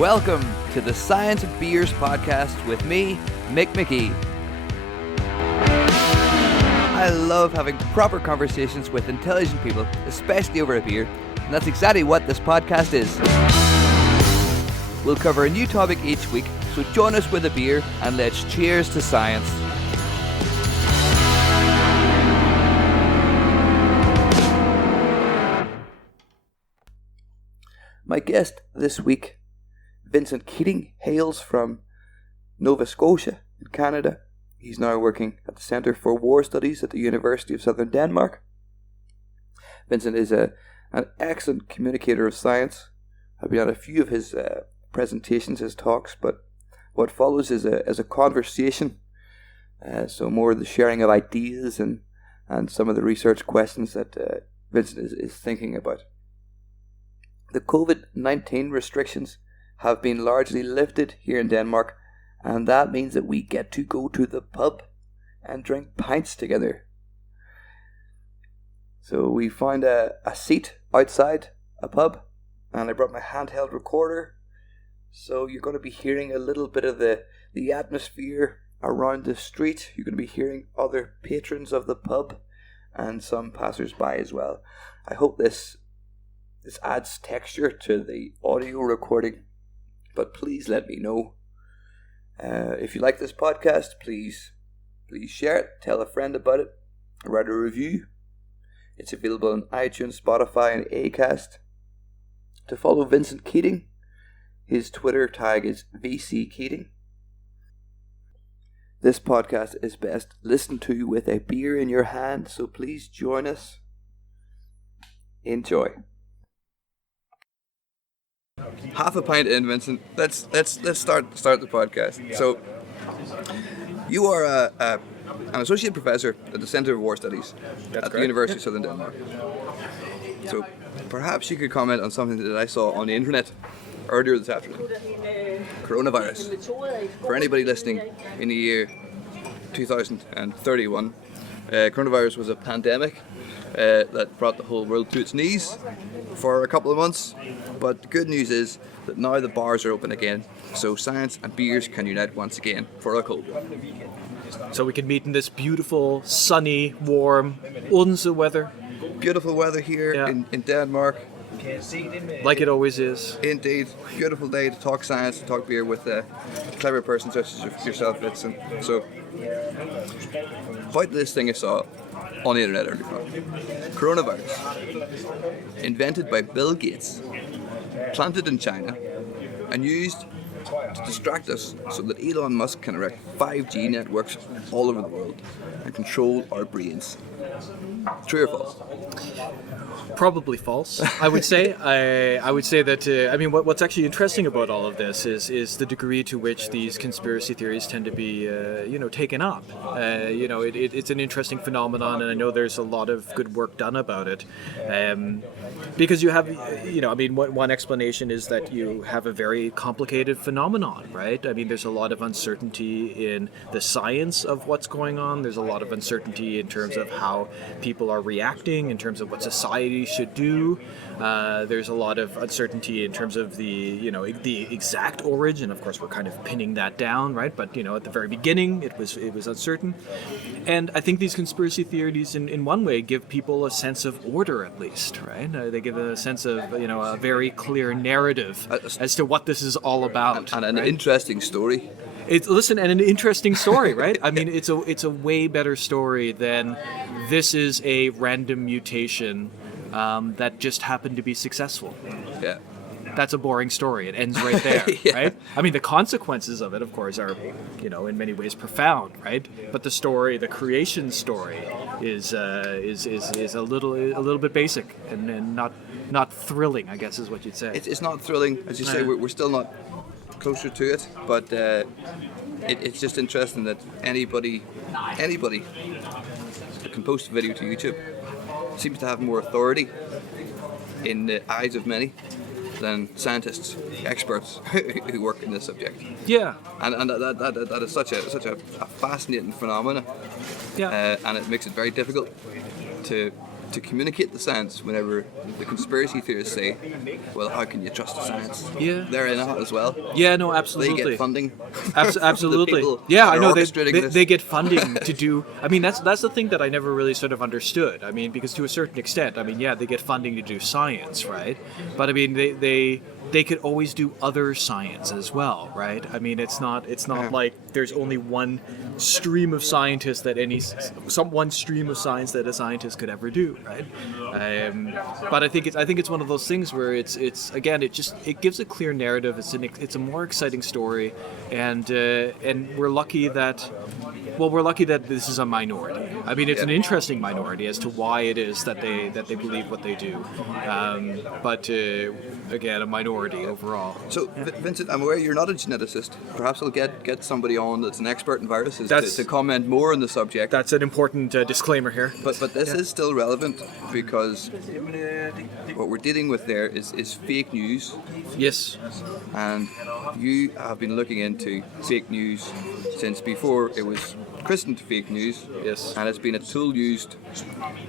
Welcome to the Science of Beers podcast with me, Mick McGee. I love having proper conversations with intelligent people, especially over a beer, and that's exactly what this podcast is. We'll cover a new topic each week, so join us with a beer and let's cheers to science. My guest this week, Vincent Keating, hails from Nova Scotia in Canada. He's now working at the Centre for War Studies at the University of Southern Denmark. Vincent is an excellent communicator of science. I've been at a few of his presentations, his talks, but what follows is a conversation. So more the sharing of ideas and some of the research questions that Vincent is thinking about. The COVID-19 restrictions have been largely lifted here in Denmark, and that means that we get to go to the pub and drink pints together. So we found a seat outside a pub, and I brought my handheld recorder, so you're going to be hearing a little bit of the atmosphere around the street. You're going to be hearing other patrons of the pub and some passers-by as well. I hope this adds texture to the audio recording, but please let me know. If you like this podcast, please share it, tell a friend about it, write a review. It's available on iTunes, Spotify, and Acast. To follow Vincent Keating, his Twitter tag is VC Keating. This podcast is best listened to with a beer in your hand, so please join us. Enjoy. Half a pint in, Vincent. Let's start the podcast. So, you are an associate professor at the Centre for War Studies at the University of Southern Denmark. So, perhaps you could comment on something that I saw on the internet earlier this afternoon. Coronavirus. For anybody listening in the year 2031, coronavirus was a pandemic that brought the whole world to its knees for a couple of months. But the good news is that now the bars are open again, so science and beers can unite once again for a cold one. So we can meet in this beautiful, sunny, warm Odense weather. Beautiful weather here in Denmark. Like it always is. Indeed. Beautiful day to talk science, to talk beer with a clever person such as yourself, Vincent. So, about this thing I saw on the internet earlier on. Coronavirus. Invented by Bill Gates. Planted in China. And used to distract us so that Elon Musk can erect 5G networks all over the world and control our brains. True or false? Probably false, I would say. I would say that, what's actually interesting about all of this is the degree to which these conspiracy theories tend to be, taken up. It's an interesting phenomenon, and I know there's a lot of good work done about it. Because you have, one explanation is that you have a very complicated phenomenon, right? I mean, there's a lot of uncertainty in the science of what's going on. There's a lot of uncertainty in terms of how people are reacting, in terms of what society should do. There's a lot of uncertainty in terms of the exact origin. Of course, we're kind of pinning that down, right? But at the very beginning, it was uncertain. And I think these conspiracy theories, in one way, give people a sense of order, at least, right? They give a sense of a very clear narrative as to what this is all about, and an right? interesting story. And an interesting story, right? I mean, it's a way better story than this is a random mutation that just happened to be successful. Yeah. That's a boring story. It ends right there, Yeah. right? I mean, the consequences of it, of course, are, in many ways profound, right? But the story, the creation story, is a little bit basic and not thrilling, I guess, is what you'd say. It's not thrilling, as you say. We're still not closer to it, but it's just interesting that anybody who can post a video to YouTube seems to have more authority in the eyes of many than scientists, experts who work in this subject. Yeah. And that is such a fascinating phenomenon. Yeah. And it makes it very difficult to to communicate the science whenever the conspiracy theorists say, well, how can you trust the science? Yeah. They're in it as well. Yeah, no, absolutely. They get funding. Absolutely. The Yeah, I know they get funding to do. I mean, that's the thing that I never really sort of understood. I mean, because to a certain extent, I mean, yeah, they get funding to do science, right? But I mean, they could always do other science as well, right? I mean, it's not like there's only one stream of scientists that one stream of science that a scientist could ever do, right? But I think it's one of those things where it's again it gives a clear narrative. It's a more exciting story, and we're lucky that this is a minority. I mean, it's an interesting minority as to why it is that they believe what they do, but again, a minority overall. So, Vincent, I'm aware you're not a geneticist. Perhaps I'll get somebody on that's an expert in viruses to comment more on the subject. That's an important disclaimer here. But this is still relevant because what we're dealing with there is fake news. Yes. And you have been looking into fake news since before it was christened fake news. Yes. And it's been a tool used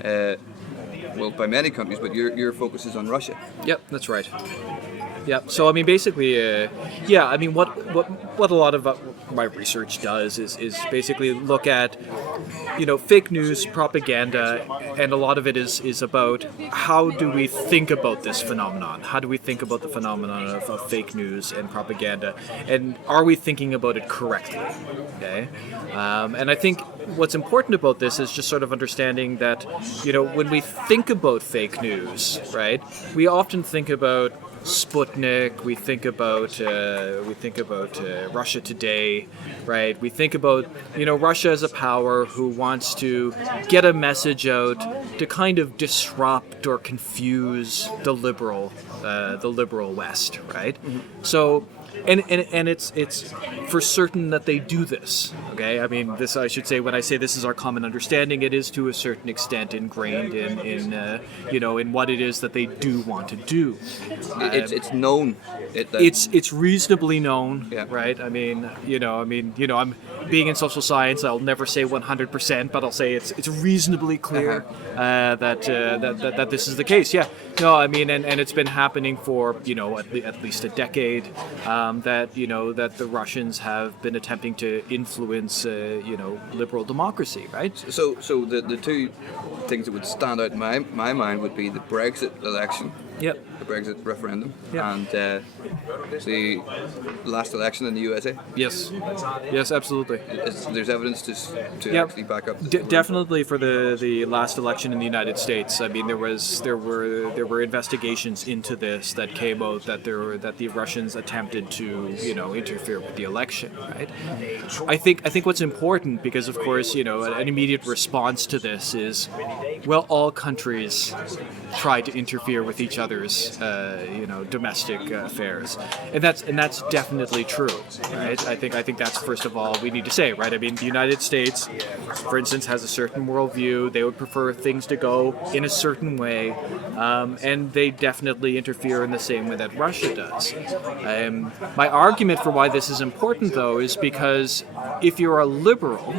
by many countries, but your focus is on Russia. Yep, that's right. Yeah. So I mean, basically, I mean, what a lot of my research does is basically look at, fake news, propaganda, and a lot of it is about how do we think about this phenomenon? How do we think about the phenomenon of fake news and propaganda, and are we thinking about it correctly? Okay. And I think what's important about this is just sort of understanding that, when we think about fake news, right, we often think about Sputnik, we think about Russia Today, right? We think about Russia as a power who wants to get a message out to kind of disrupt or confuse the liberal West, right? Mm-hmm. So. And it's for certain that they do this. Okay, I mean, this, I should say, when I say this is our common understanding, it is to a certain extent ingrained in what it is that they do want to do. It's known. It's reasonably known, yeah. Right? I mean, I'm being in social science. I'll never say 100%, but I'll say it's reasonably clear that this is the case. Yeah. No, I mean, and it's been happening for at least a decade. That the Russians have been attempting to influence liberal democracy, right? So the two things that would stand out in my mind would be the Brexit election. Yep. The Brexit referendum. Yep. And the last election in the USA. Yes. Yes, absolutely. There's evidence to actually back up. Definitely for the last election in the United States. I mean, there were investigations into this that came out that the Russians attempted to interfere with the election. Right. I think what's important, because of course an immediate response to this is, well, all countries try to interfere with each other's domestic affairs, and that's definitely true, right? I think that's, first of all, we need to say, right? I mean, the United States, for instance, has a certain worldview. They would prefer things to go in a certain way, and they definitely interfere in the same way that Russia does. My argument for why this is important, though, is because if you're a liberal,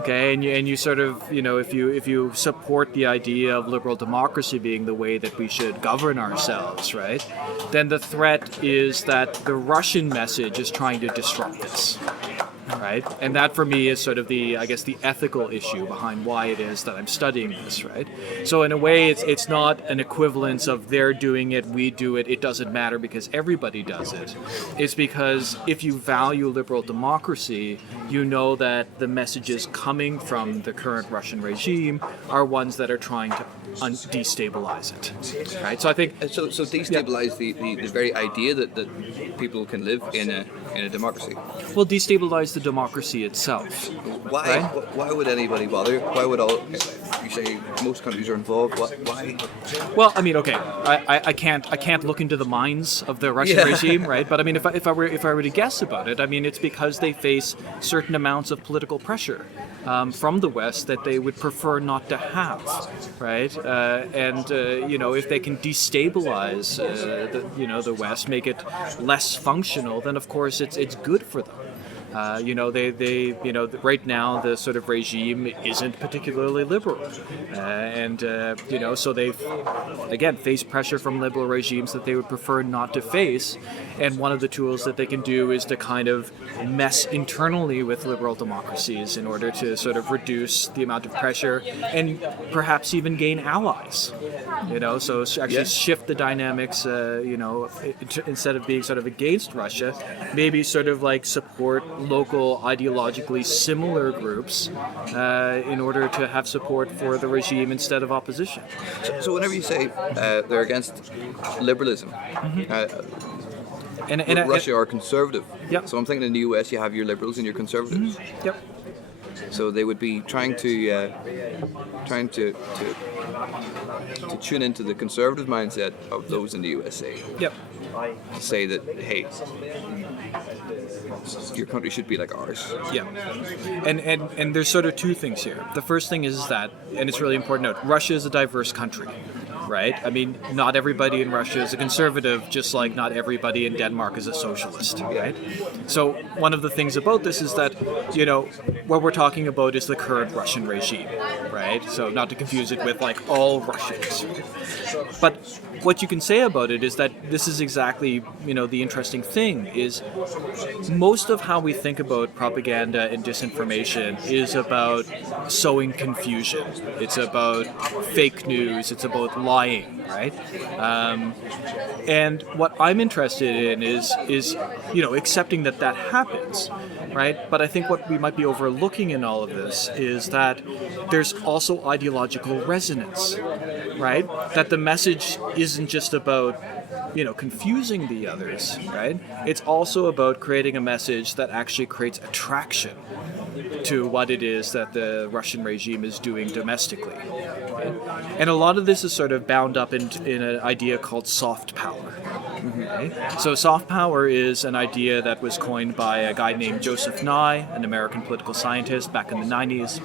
okay, and you sort of if you support the idea of liberal democracy being the way that we should govern ourselves, right, then the threat is that the Russian message is trying to disrupt this. Right, and that for me is sort of the ethical issue behind why it is that I'm studying this, right? So in a way, it's not an equivalence of they're doing it, we do it, it doesn't matter because everybody does it. It's because if you value liberal democracy, you know that the messages coming from the current Russian regime are ones that are trying to destabilize it, right? So I think so destabilize the very idea that people can live in a democracy. Well, destabilize the democracy itself. Why? Right? Why would anybody bother? Why would you say most countries are involved? Why? Well, I mean, okay, I can't look into the minds of the Russian regime, right? But I mean, if I were to guess about it, I mean, it's because they face certain amounts of political pressure from the West that they would prefer not to have, right? If they can destabilize the West, make it less functional, then of course it's good for them. Right now the sort of regime isn't particularly liberal, so they've again faced pressure from liberal regimes that they would prefer not to face, and one of the tools that they can do is to kind of mess internally with liberal democracies in order to sort of reduce the amount of pressure and perhaps even gain allies. So actually shift the dynamics. Instead of being sort of against Russia, maybe sort of like support local ideologically similar groups in order to have support for the regime instead of opposition. So whenever you say they're against liberalism, Russia are conservative. Yep. So I'm thinking in the US you have your liberals and your conservatives. Yep. So they would be trying to tune into the conservative mindset of those in the USA. Yep. To say that, hey, your country should be like ours. Yeah. And there's sort of two things here. The first thing is that, and it's really important to note, Russia is a diverse country. Right? I mean, not everybody in Russia is a conservative, just like not everybody in Denmark is a socialist, right? So one of the things about this is that, what we're talking about is the current Russian regime, right? So not to confuse it with like all Russians. But what you can say about it is that this is exactly, the interesting thing is most of how we think about propaganda and disinformation is about sowing confusion. It's about fake news. It's about lying, right? And what I'm interested in is accepting that happens, right? But I think what we might be overlooking in all of this is that there's also ideological resonance, right? That the message isn't just about confusing the others, right? It's also about creating a message that actually creates attraction to what it is that the Russian regime is doing domestically. Right? And a lot of this is sort of bound up in an idea called soft power. Right? So soft power is an idea that was coined by a guy named Joseph Nye, an American political scientist back in the 90s.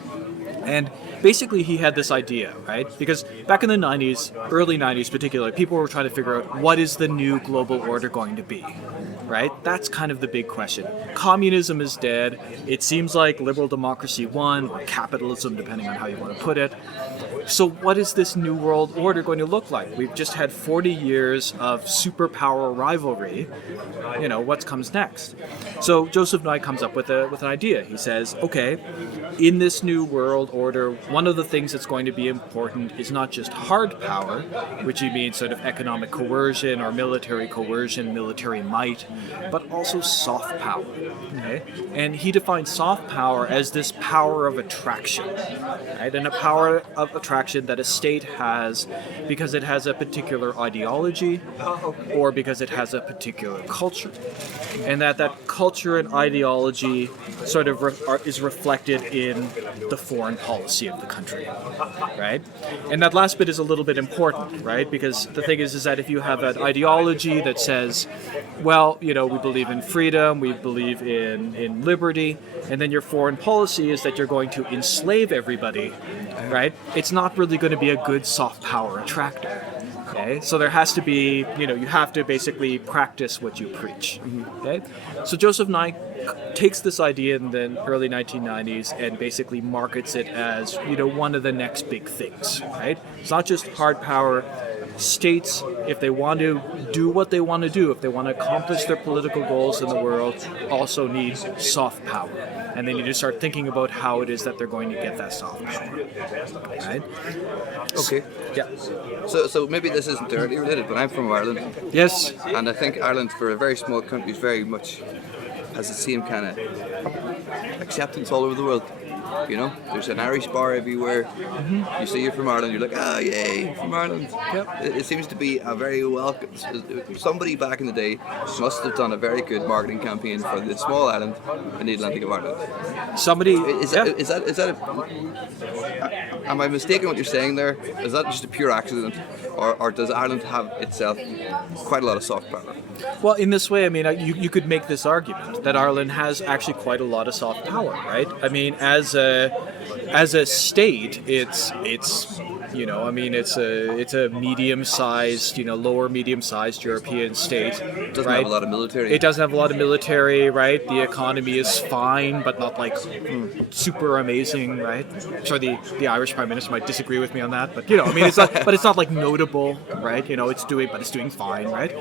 And basically he had this idea, right? Because back in the 90s, early 90s particularly, people were trying to figure out what is the new global order going to be, right? That's kind of the big question. Communism is dead. It seems like liberal democracy won, or capitalism, depending on how you want to put it. So what is this new world order going to look like? We've just had 40 years of superpower rivalry. What comes next? So Joseph Nye comes up with an idea. He says, okay, in this new world order, one of the things that's going to be important is not just hard power, which he means sort of economic coercion or military coercion, military might, but also soft power. Okay? And he defines soft power as this power of attraction, right? And a power of attraction that a state has because it has a particular ideology or because it has a particular culture. And that culture and ideology sort of is reflected in the foreign policy of the country, right? And that last bit is a little bit important, right? Because the thing is that if you have an ideology that says, well, we believe in freedom, we believe in liberty, and then your foreign policy is that you're going to enslave everybody, right? It's not really going to be a good soft power attractor. Okay, so there has to be, you have to basically practice what you preach. Okay, so Joseph Nye takes this idea in the early 1990s and basically markets it as, one of the next big things. Right? It's not just hard power. States, if they want to do what they want to do, if they want to accomplish their political goals in the world, also need soft power. And they need to start thinking about how it is that they're going to get that soft power. Right? Okay. Yeah. So maybe this isn't directly related, but I'm from Ireland. Yes. And I think Ireland, for a very small country, is very much has the same kind of acceptance all over the world. There's an Irish bar everywhere. You say you're from Ireland, you're like, yay, from Ireland. Yep. It seems to be a very welcome. Somebody back in the day must have done a very good marketing campaign for the small island in the Atlantic of Ireland. Somebody is that am I mistaken what you're saying there? Is that just a pure accident, or does Ireland have itself quite a lot of soft power? Well, in this way, I mean, you could make this argument that Ireland has actually quite a lot of soft power, right? I mean, as a state, it's You know, I mean, it's a medium-sized, lower medium-sized European state. It doesn't right? have a lot of military. It doesn't have a lot of military, right? The economy is fine, but not like super amazing, right? Sure, the Irish Prime Minister might disagree with me on that, but I mean, it's not, but it's not like notable, right? It's doing fine, right?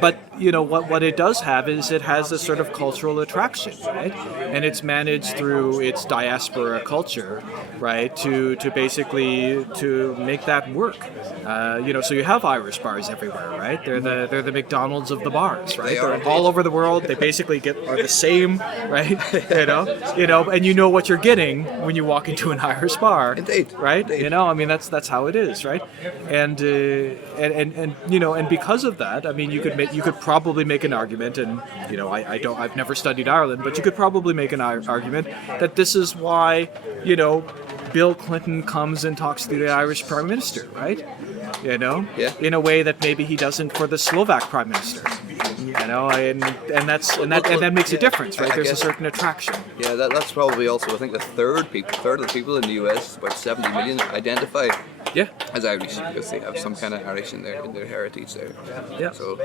But what it does have is it has a sort of cultural attraction, right? And it's managed through its diaspora culture, right? To basically to make that work. So you have Irish bars everywhere, right? They're the McDonald's of the bars, right? They're all over the world. They basically are the same, right? And you know what you're getting when you walk into an Irish bar. Indeed. Right? Indeed. I mean that's how it is, right? And because of that, I mean you could probably make an argument, and I've never studied Ireland, but you could probably make an argument that this is why Bill Clinton comes and talks to the Irish Prime Minister, right? Yeah. In a way that maybe he doesn't for the Slovak Prime Minister. And that makes a difference, right? There's a certain attraction. Yeah, that's probably also, I think, the third of the people in the US, about 70 million, identify as Irish because they have some kind of Irish in their heritage there. Yeah. So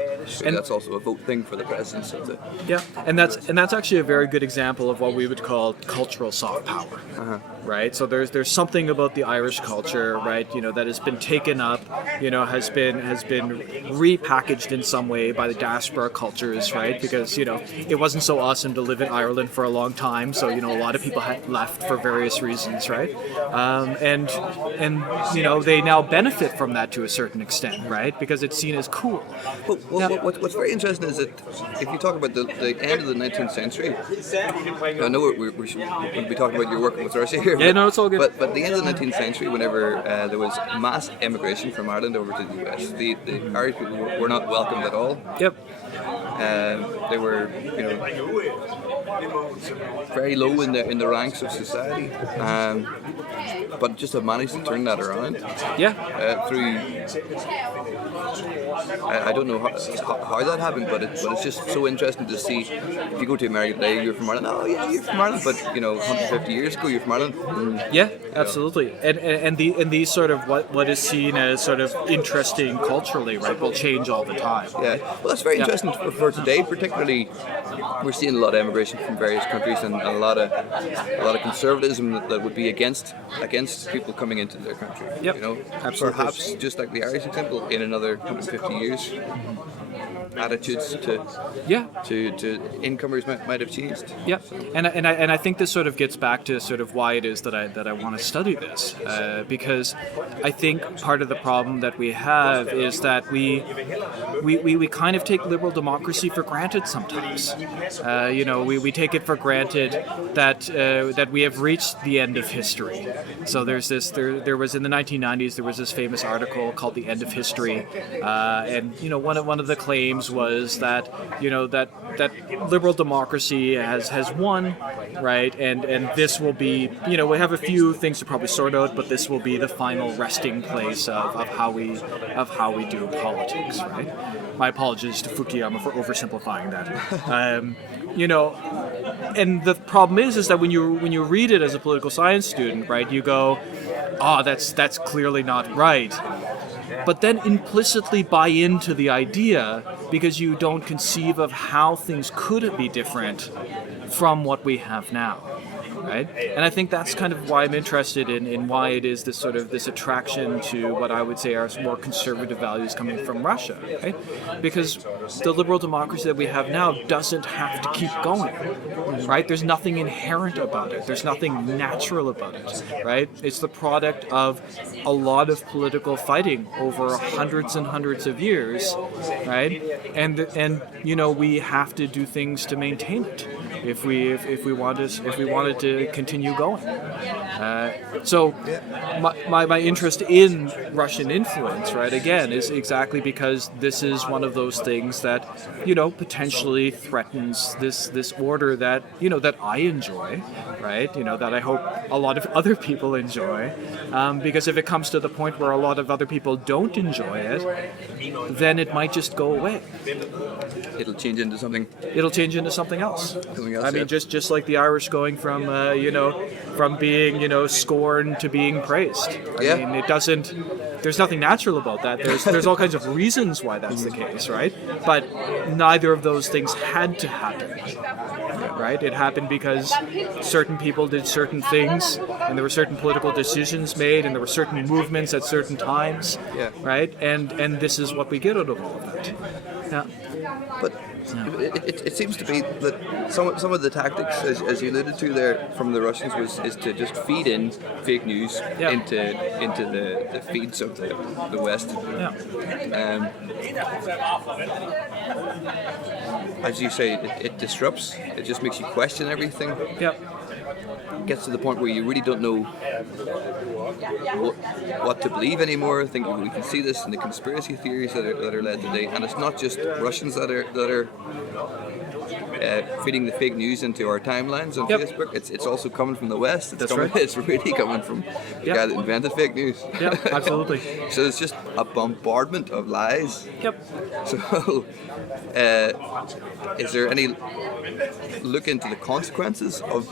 that's also a vote thing for the presidents of the. Yeah, and that's actually a very good example of what we would call cultural soft power. Right. So there's something about the Irish culture, right? That has been taken up, has been repackaged in some way by the diaspora cultures, right? Because it wasn't so awesome to live in Ireland for a long time, so a lot of people had left for various reasons, right? And they now benefit from that to a certain extent, right? Because it's seen as cool. What's very interesting is that if you talk about the end of the 19th century, I know we're going to be talking about your work with Russia here. Yeah, no, it's all good. But the end of the 19th century, whenever there was mass immigration from Ireland over to the US, the Irish people were not welcomed at all. Yep. They were, very low in the ranks of society, but just have managed to turn that around. Yeah. Through, I don't know how that happened, but it's just so interesting to see. If you go to America today, you're from Ireland. Oh yeah, you're from Ireland, but 150 years ago, you're from Ireland. Yeah, absolutely. And these sort of what is seen as sort of interesting culturally, right, will change all the time. Yeah. Well, that's very interesting for today, particularly. We're seeing a lot of immigration from various countries and a lot of conservatism that would be against people coming into their country. Yep. Absolutely. Perhaps just like the Irish example, in another 150 years, attitudes to incomers might have changed. Yeah, and I think this sort of gets back to sort of why it is that I want to study this, because I think part of the problem that we have is that we kind of take liberal democracy for granted sometimes. We take it for granted that we have reached the end of history. So there was in the 1990s there was this famous article called "The End of History," and one of the claims was that that liberal democracy has won, right? And this will be we have a few things to probably sort out, but this will be the final resting place of how we do politics, right? My apologies to Fukuyama for oversimplifying that. And the problem is that when you read it as a political science student, right, you go, oh, that's clearly not right. But then implicitly buy into the idea because you don't conceive of how things could be different from what we have now, right? And I think that's kind of why I'm interested in why it is this attraction to what I would say are more conservative values coming from Russia, right? Because the liberal democracy that we have now doesn't have to keep going, right? There's nothing inherent about it. There's nothing natural about it, right? It's the product of a lot of political fighting over hundreds and hundreds of years, right? And we have to do things to maintain it if we wanted to continue going. So my interest in Russian influence, right, again, is exactly because this is one of those things that potentially threatens this order that that I enjoy, right? That I hope a lot of other people enjoy, because if it comes to the point where a lot of other people don't enjoy it, then it might just go away. It'll change into something. It'll change into something else. Something else. I mean, just like the Irish going from from being scorned to being praised. I mean, it doesn't. There's nothing natural about that. There's all kinds of reasons why that's the case, right? But neither of those things had to happen. Right? It happened because certain people did certain things, and there were certain political decisions made, and there were certain movements at certain times. Yeah. Right? And this is what we get out of all of that. Yeah. But it seems to be that some of the tactics, as you alluded to there, from the Russians is to just feed in fake news into the feeds of the West. Yeah. As you say, it disrupts. It just makes you question everything. Yep. Gets to the point where you really don't know what to believe anymore. I think we can see this in the conspiracy theories that are led today, and it's not just Russians that are feeding the fake news into our timelines on Facebook. It's also coming from the West. It's really coming from the guy that invented fake news. Yeah, absolutely. So it's just a bombardment of lies. Yep. So, is there any look into the consequences of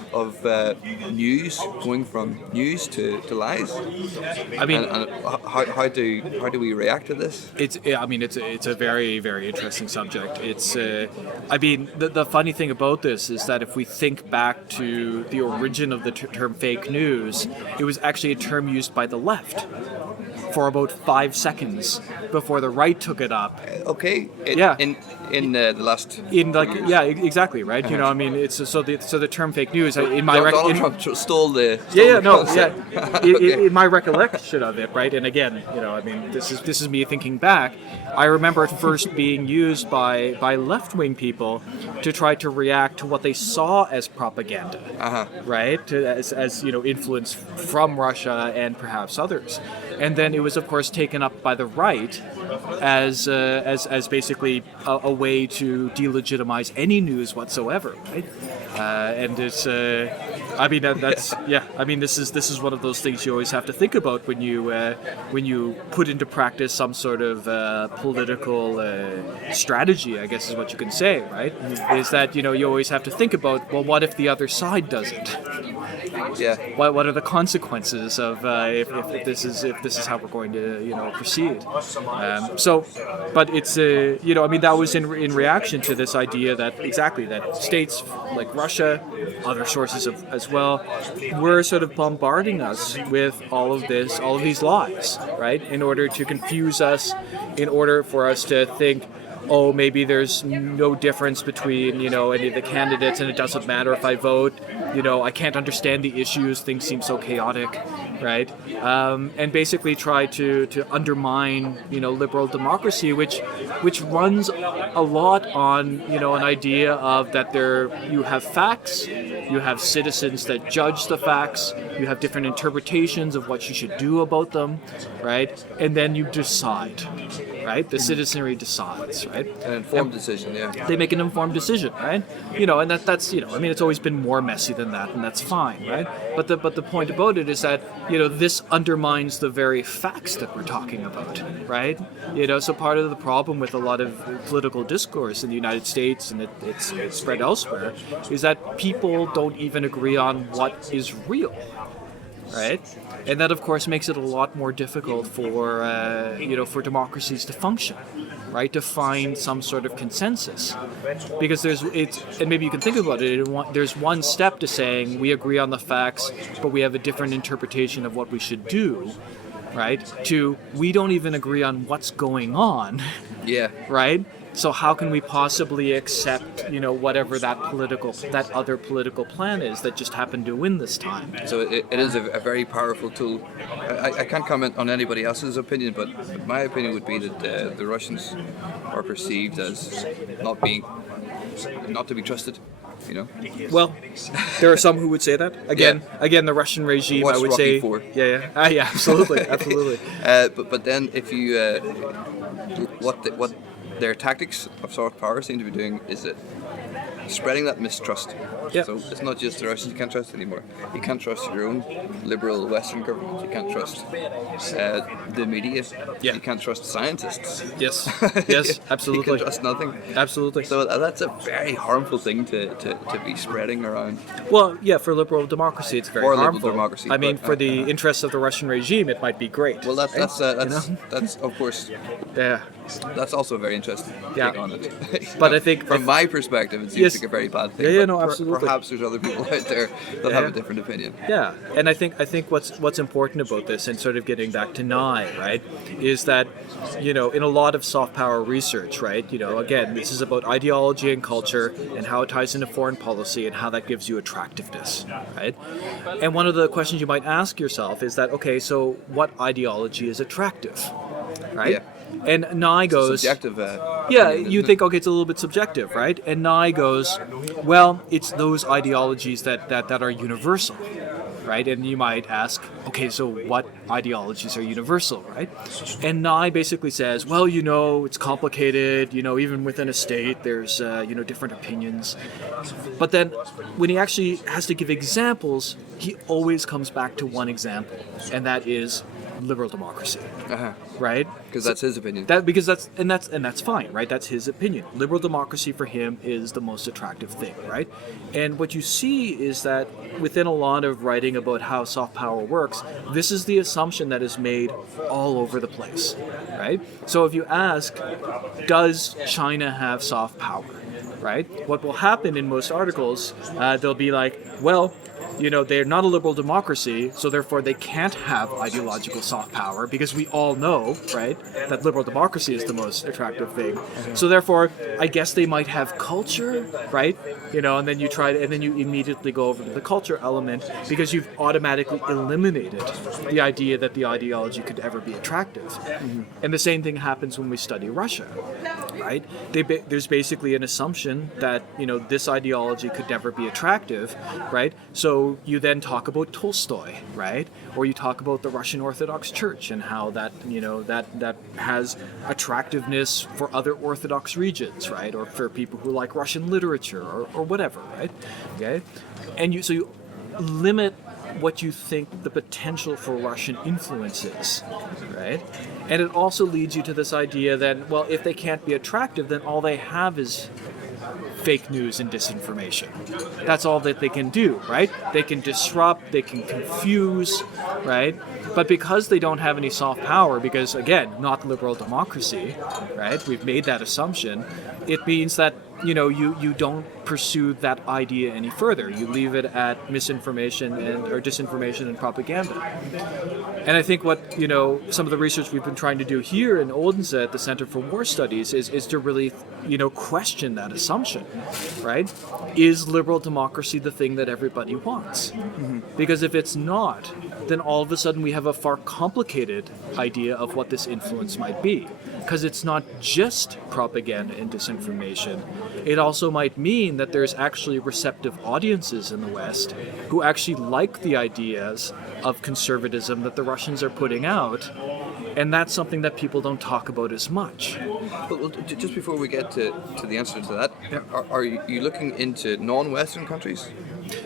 news going from news to lies? I mean, and how do we react to this? It's a very, very interesting subject. It's the funny thing about this is that if we think back to the origin of the term fake news, it was actually a term used by the left for about 5 seconds before the right took it up. Okay. In the last. Exactly, right. Uh-huh. You know, I mean, it's so the term fake news in my Donald Trump stole the. In my recollection of it, right. And again, you know, I mean, this is me thinking back. I remember it first being used by left-wing people to try to react to what they saw as propaganda, right? As influence from Russia and perhaps others, and then it was of course taken up by the right as basically a way to delegitimize any news whatsoever, right? And it's this is one of those things you always have to think about when you put into practice some sort of political strategy, I guess is what you can say, right? Is that you always have to think about, well, what if the other side doesn't? Yeah. What are the consequences of if this is how we're going to proceed? But it's that was in reaction to this idea that states like Russia, other sources as well, were sort of bombarding us with all of these lies, right? In order to confuse us, in order for us to think, oh, maybe there's no difference between, any of the candidates, and it doesn't matter if I vote. I can't understand the issues. Things seem so chaotic, right? And basically try to undermine, liberal democracy, which runs a lot on, an idea of that you have facts, you have citizens that judge the facts, you have different interpretations of what you should do about them, right? And then you decide. Right, the citizenry decides, right? An informed decision, yeah. They make an informed decision, right? And that's it's always been more messy than that, and that's fine, right? But the point about it is that this undermines the very facts that we're talking about, right? So part of the problem with a lot of political discourse in the United States, and it's spread elsewhere, is that people don't even agree on what is real. Right, and that of course makes it a lot more difficult for for democracies to function, right? To find some sort of consensus, because and maybe you can think about it. There's one step to saying we agree on the facts, but we have a different interpretation of what we should do, right? To we don't even agree on what's going on, right? So how can we possibly accept, whatever that other political plan is that just happened to win this time? So it is a very powerful tool. I can't comment on anybody else's opinion, but my opinion would be that the Russians are perceived as not to be trusted. Well, there are some who would say that. Again, the Russian regime, Watch I would Rocky say. IV. Yeah, absolutely. But then if you what their tactics of soft power seem to be doing is that spreading that mistrust Yeah. So it's not just the Russians you can't trust anymore. You can't trust your own liberal Western government. You can't trust the media. Yeah. You can't trust scientists. Yes. Yes. Absolutely. You can trust nothing. Absolutely. So that's a very harmful thing to be spreading around. Well, yeah, for liberal democracy, it's very For liberal harmful. democracy, I mean, but, for the interests of the Russian regime, it might be great. Well, right? that's of course. Yeah. That's also a very interesting Yeah. take on it. But I think from my perspective, it seems Yes. like a very bad thing. Yeah, but no, absolutely. Perhaps there's other people out there that have a different opinion. Yeah, and I think what's important about this, and sort of getting back to Nye, right, is that, in a lot of soft power research, right, again, this is about ideology and culture and how it ties into foreign policy and how that gives you attractiveness, right? And one of the questions you might ask yourself is that, okay, so what ideology is attractive, right? Yeah. And Nye goes, Subjective. yeah, opinion, you isn't think, okay, it's a little bit subjective, right? And Nye goes, well, it's those ideologies that are universal, right? And you might ask, okay, so what ideologies are universal, right? And Nye basically says, well, it's complicated, even within a state, there's, different opinions. But then when he actually has to give examples, he always comes back to one example, and that is liberal democracy, right? Because that's his opinion. That's fine, right? That's his opinion. Liberal democracy for him is the most attractive thing, right? And what you see is that within a lot of writing about how soft power works, this is the assumption that is made all over the place, right? So if you ask, does China have soft power, right? What will happen in most articles, they'll be like, well, they're not a liberal democracy, so therefore they can't have ideological soft power because we all know, right, that liberal democracy is the most attractive thing. So therefore, I guess they might have culture, right? And then you immediately go over to the culture element because you've automatically eliminated the idea that the ideology could ever be attractive. Mm-hmm. And the same thing happens when we study Russia, right? There's basically an assumption that, this ideology could never be attractive, right? So you then talk about Tolstoy, right? Or you talk about the Russian Orthodox Church and how that, that has attractiveness for other Orthodox regions, right? Or for people who like Russian literature or whatever, right? Okay? And so you limit what you think the potential for Russian influence is, right? And it also leads you to this idea that, well, if they can't be attractive, then all they have is fake news and disinformation. That's all that they can do, right? They can disrupt, they can confuse, right? But because they don't have any soft power, because again, not liberal democracy, right? We've made that assumption. It means that you don't pursue that idea any further. You leave it at misinformation or disinformation and propaganda. And I think what some of the research we've been trying to do here in Odense at the Center for War Studies is to really question that assumption, right? Is liberal democracy the thing that everybody wants? Mm-hmm. Because if it's not, then all of a sudden we have a far complicated idea of what this influence might be. Because it's not just propaganda and disinformation. It also might mean that there's actually receptive audiences in the West who actually like the ideas of conservatism that the Russians are putting out. And that's something that people don't talk about as much. Well, just before we get to the answer to that, are you looking into non-Western countries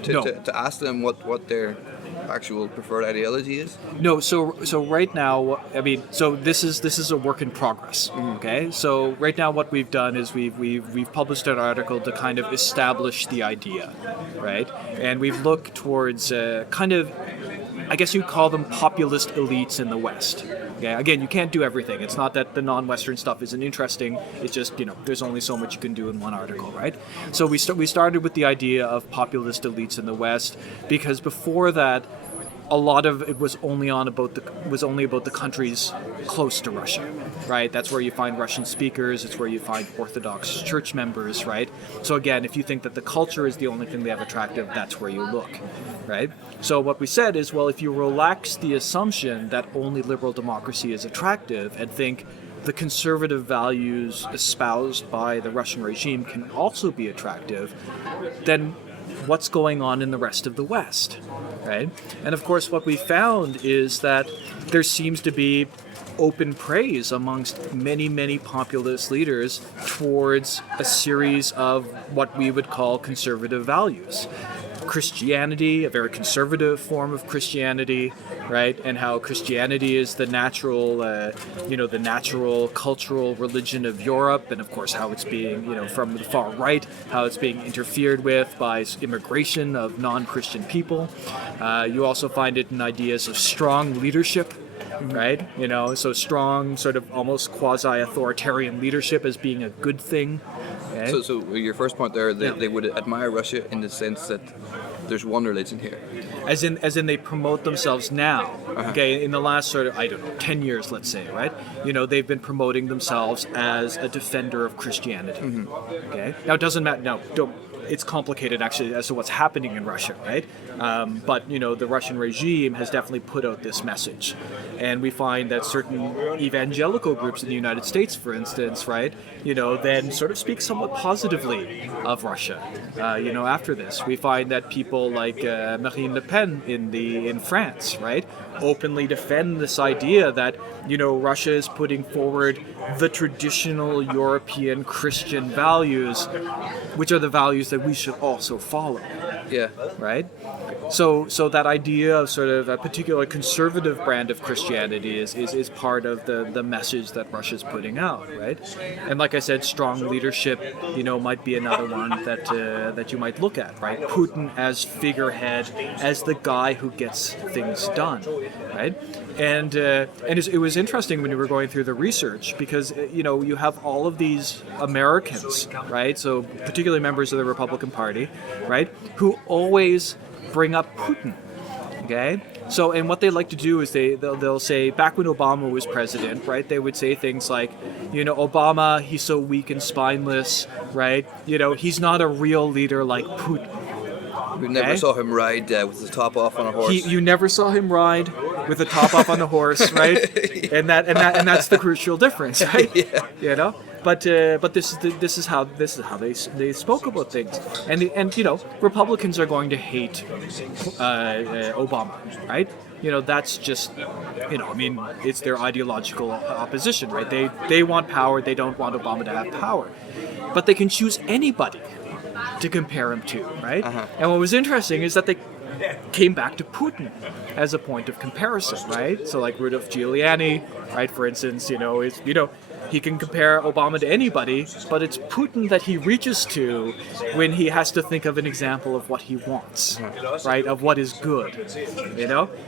to ask them what their actual preferred ideology is? No, so right now, so this is a work in progress. Mm-hmm. Okay, so right now what we've done is we've published an article to kind of establish the idea, right? And we've looked towards kind of, I guess you'd call them populist elites in the West. Okay, again, you can't do everything. It's not that the non-Western stuff isn't interesting. It's just, there's only so much you can do in one article, right? So we started with the idea of populist elites in the West because before that, a lot of it was only about the countries close to Russia, right? That's where you find Russian speakers. It's where you find Orthodox church members, right? So again, if you think that the culture is the only thing they have attractive, that's where you look, right? So what we said is, well, if you relax the assumption that only liberal democracy is attractive and think the conservative values espoused by the Russian regime can also be attractive, then what's going on in the rest of the West, right? And of course, what we found is that there seems to be open praise amongst many, many populist leaders towards a series of what we would call conservative values. Christianity, a very conservative form of Christianity, right? And how Christianity is the natural, the natural cultural religion of Europe, and of course how it's being, from the far right, how it's being interfered with by immigration of non-Christian people. You also find it in ideas of strong leadership, right? So strong, sort of almost quasi-authoritarian leadership as being a good thing. Okay? So your first point there, they would admire Russia in the sense that there's one religion here. As in they promote themselves now. Okay, in the last sort of, 10 years, let's say, right? They've been promoting themselves as a defender of Christianity. Okay, now it doesn't matter. Now, it's complicated actually as to what's happening in Russia, right? But the Russian regime has definitely put out this message, and we find that certain evangelical groups in the United States, for instance, right, then sort of speak somewhat positively of Russia. After this, we find that people like Marine Le Pen in France, right, openly defend this idea that Russia is putting forward the traditional European Christian values, which are the values that we should also follow. Yeah. Right? So that idea of sort of a particular conservative brand of Christianity is part of the message that Russia's putting out, right? And like I said, strong leadership, might be another one that you might look at, right? Putin as figurehead, as the guy who gets things done, right? And it was interesting when you were going through the research because you have all of these Americans, right? So particularly members of the Republican Party, right, who always bring up Putin. Okay, so and what they like to do is they'll say back when Obama was president, right? They would say things like, Obama, he's so weak and spineless, right? He's not a real leader like Putin. We never saw him ride with the top off on a horse. You never saw him ride with the top off on the horse, right? Yeah. And that's the crucial difference, right? Yeah. But this is how they spoke about things, and Republicans are going to hate Obama, right? That's just it's their ideological opposition, right? They want power, they don't want Obama to have power, but they can choose anybody to compare him to, right? And what was interesting is that they came back to Putin as a point of comparison, right? So like Rudolph Giuliani, right, for instance, is he can compare Obama to anybody, but it's Putin that he reaches to when he has to think of an example of what he wants, right, of what is good,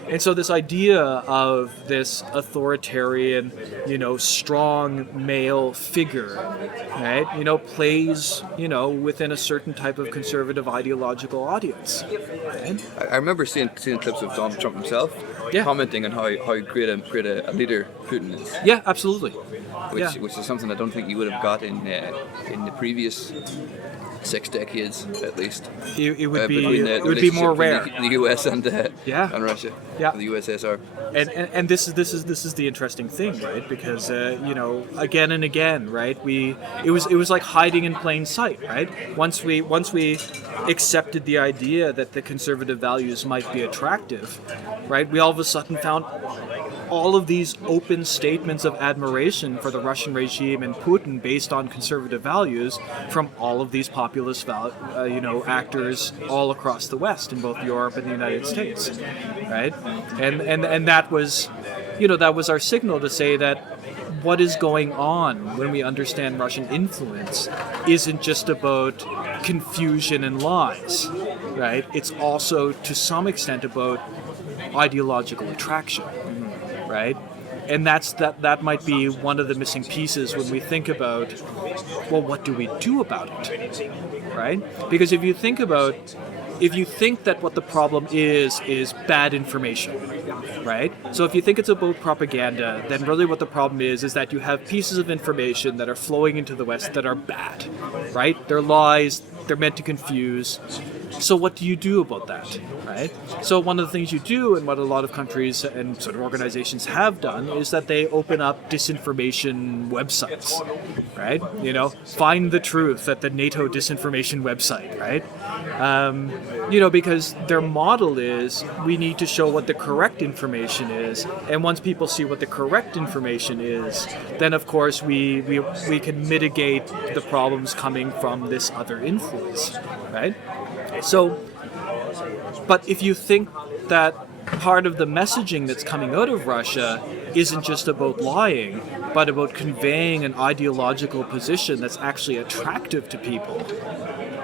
And so this idea of this authoritarian, strong male figure, right, plays, within a certain type of conservative ideological audience. Right? I remember seeing clips of Donald Trump himself commenting on how great a leader Putin is. Yeah, absolutely. Which is something I don't think you would have got in the previous 6 decades, at least. It would be more rare. The US and Russia, the USSR. And this is the interesting thing, right? Because again and again, right? It was like hiding in plain sight, right? Once we accepted the idea that the conservative values might be attractive, right? We all of a sudden found all of these open statements of admiration for the Russian regime and Putin based on conservative values from all of these populist actors all across the West in both Europe and the United States, right? And that was our signal to say that what is going on when we understand Russian influence isn't just about confusion and lies, right? It's also to some extent about ideological attraction. Right? And that might be one of the missing pieces when we think about, well, what do we do about it? Right? Because if you think that what the problem is bad information, right? So if you think it's about propaganda, then really what the problem is that you have pieces of information that are flowing into the West that are bad, right? They're lies, they're meant to confuse, So what do you do about that, right? So one of the things you do, and what a lot of countries and sort of organizations have done, is that they open up disinformation websites, right? Find the truth at the NATO disinformation website, right? Because their model is we need to show what the correct information is, and once people see what the correct information is, then of course we can mitigate the problems coming from this other influence, right? So, but if you think that part of the messaging that's coming out of Russia isn't just about lying, but about conveying an ideological position that's actually attractive to people,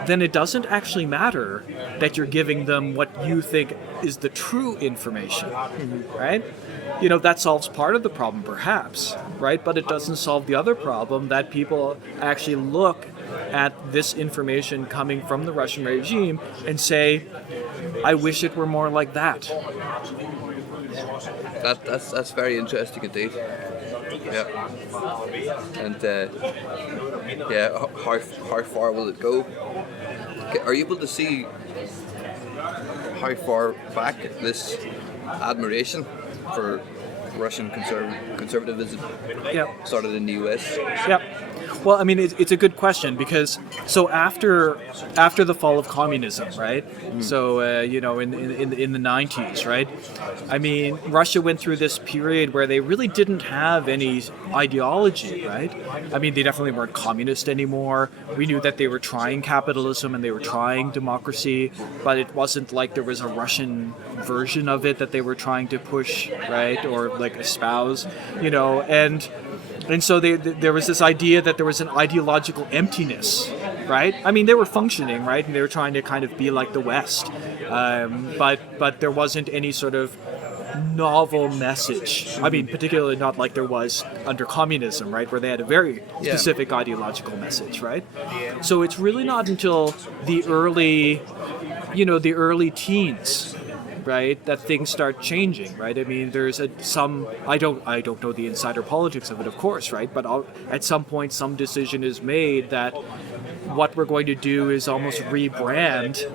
then it doesn't actually matter that you're giving them what you think is the true information, right? That solves part of the problem, perhaps, right? But it doesn't solve the other problem that people actually look at this information coming from the Russian regime and say, I wish it were more like that. That's very interesting indeed. Yeah. And how far will it go? Are you able to see how far back this admiration for Russian conservatism started in the US? Yeah. Well, I mean, it's a good question because after the fall of communism, right? So in the 90s, right? I mean, Russia went through this period where they really didn't have any ideology, right? I mean, they definitely weren't communist anymore. We knew that they were trying capitalism and they were trying democracy, but it wasn't like there was a Russian version of it that they were trying to push, right? Or like espouse, and so there was this idea that there was an ideological emptiness, right? I mean, they were functioning, right? And they were trying to kind of be like the West. But there wasn't any sort of novel message. I mean, particularly not like there was under communism, right? Where they had a very specific ideological message, right? So it's really not until the early teens, right, that things start changing, right? I mean, there's I don't know the insider politics of it, of course, right? But at some point, some decision is made that what we're going to do is almost rebrand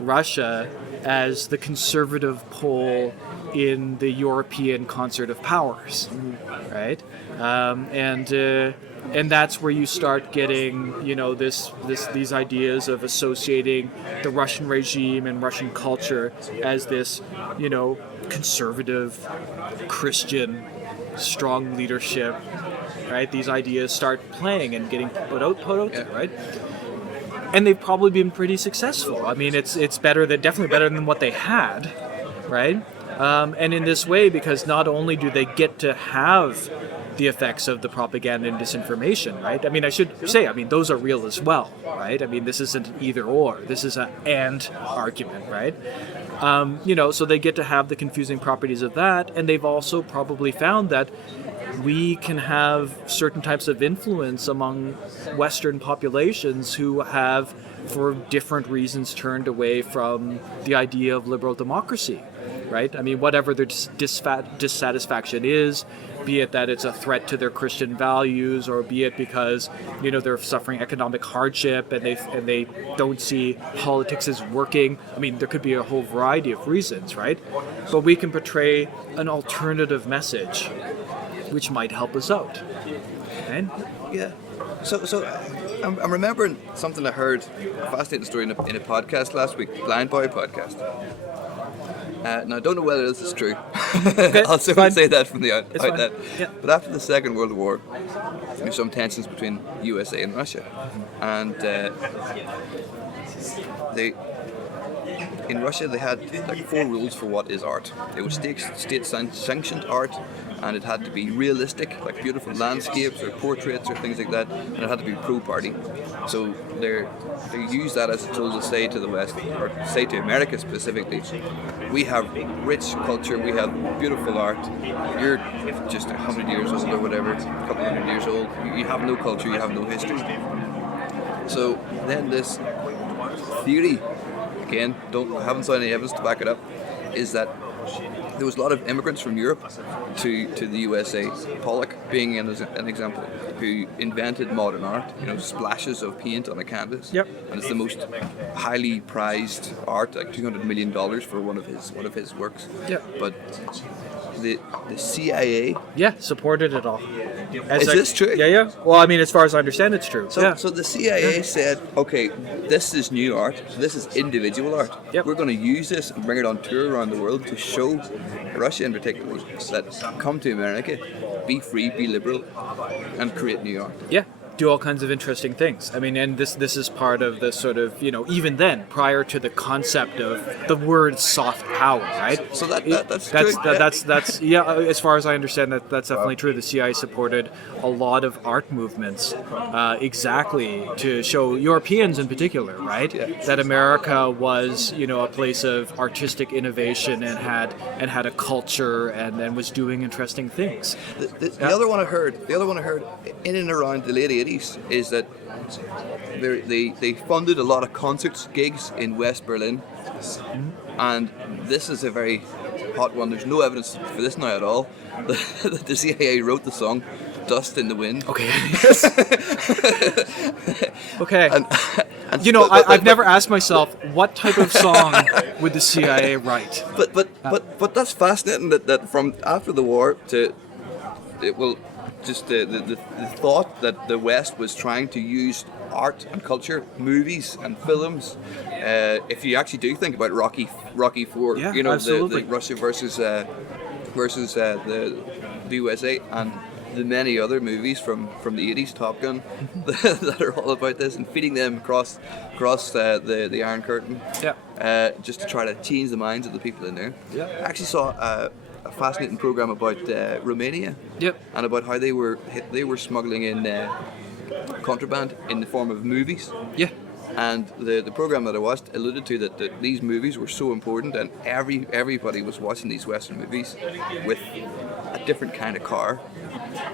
Russia as the conservative pole in the European concert of powers, right? And that's where you start getting, these ideas of associating the Russian regime and Russian culture as this, conservative, Christian, strong leadership, right? These ideas start playing and getting put out there, right? And they've probably been pretty successful. I mean, it's definitely better than what they had, right? And in this way, because not only do they get to have the effects of the propaganda and disinformation, right? I mean, I should say, those are real as well, right? I mean, this isn't an either or. This is an and argument, right? So they get to have the confusing properties of that, and they've also probably found that we can have certain types of influence among Western populations who have, for different reasons, turned away from the idea of liberal democracy, right? I mean, whatever their dissatisfaction is, be it that it's a threat to their Christian values, or be it because they're suffering economic hardship and they don't see politics as working. I mean, there could be a whole variety of reasons, right? But we can portray an alternative message, which might help us out. Right? Yeah. So I'm remembering something I heard, a fascinating story in a podcast last week, Blind Boy podcast. Now, I don't know whether this is true. Okay, I'll say that from the outset. Yeah. But after the Second World War, there were some tensions between USA and Russia. And in Russia, they had like 4 rules for what is art. It was state-sanctioned art, and it had to be realistic, like beautiful landscapes or portraits or things like that, and it had to be pro-party. So they use that as a tool to say to the West, or say to America specifically, we have rich culture, we have beautiful art, you're just 100 years old or whatever, a couple hundred years old, you have no culture, you have no history. So then this theory, again, haven't saw any evidence to back it up, is that there was a lot of immigrants from Europe to the USA. Pollock being an example, who invented modern art. Splashes of paint on a canvas. Yep. And it's the most highly prized art, like $200 million for one of his works. Yep. But the CIA. Yeah, supported it all. Is this true? Yeah. Well, I mean, as far as I understand, it's true. So the CIA said, okay, this is new art. This is individual art. Yep. We're going to use this and bring it on tour around the world to show Russia in particular that come to America, be free, be liberal, and create new art. Yeah. Do all kinds of interesting things. I mean, and this is part of the sort of, even then, prior to the concept of the word soft power, right? So that's true. That's as far as I understand, that's definitely true. The CIA supported a lot of art movements, exactly to show Europeans in particular, right? Yeah. That America was, a place of artistic innovation and had a culture and was doing interesting things. The other one I heard in and around the late 80s is that they funded a lot of concerts, gigs in West Berlin, and this is a very hot one. There's no evidence for this now at all. The CIA wrote the song "Dust in the Wind." Okay. Okay. I've never asked myself what type of song would the CIA write. But that's fascinating that from after the war to just the thought that the West was trying to use art and culture, movies and films. If you actually do think about Rocky IV, absolutely. the Russia versus the USA, and the many other movies from the 80s, Top Gun, that are all about this and feeding them across the Iron Curtain, just to try to change the minds of the people in there. Yeah. I actually saw a fascinating program about Romania, and about how they were smuggling in contraband in the form of movies. Yeah. And the program that I watched alluded to that these movies were so important, and everybody was watching these Western movies with a different kind of car,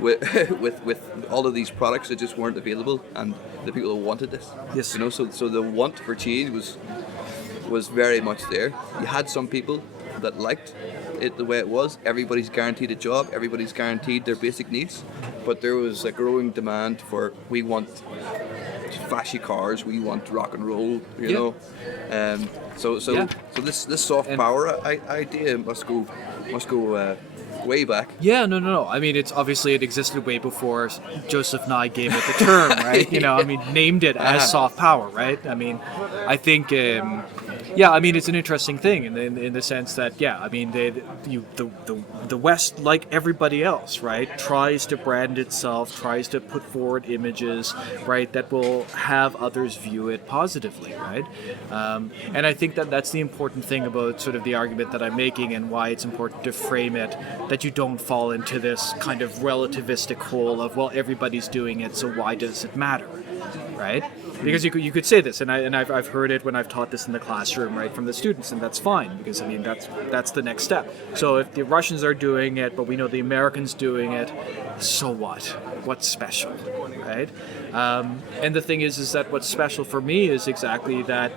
with all of these products that just weren't available, and the people who wanted this. Yes. So the want for change was very much there. You had some people that liked it the way it was. Everybody's guaranteed a job, everybody's guaranteed their basic needs, but there was a growing demand for, we want flashy cars, we want rock and roll, you know. So this soft power idea must go way back. Yeah, no. I mean, it existed way before Joseph Nye gave it the term, right? Named it as soft power, right? I mean, I think, it's an interesting thing in the sense that, the West, like everybody else, right, tries to brand itself, tries to put forward images, right, that will have others view it positively, right? And I think that's the important thing about sort of the argument that I'm making, and why it's important to frame it, that you don't fall into this kind of relativistic hole of, well, everybody's doing it, so why does it matter, right? Because you could say this, and I've heard it when I've taught this in the classroom, right, from the students, and that's fine, because that's the next step. So if the Russians are doing it, but we know the Americans doing it, so what? What's special, right? And the thing is that what's special for me is exactly that,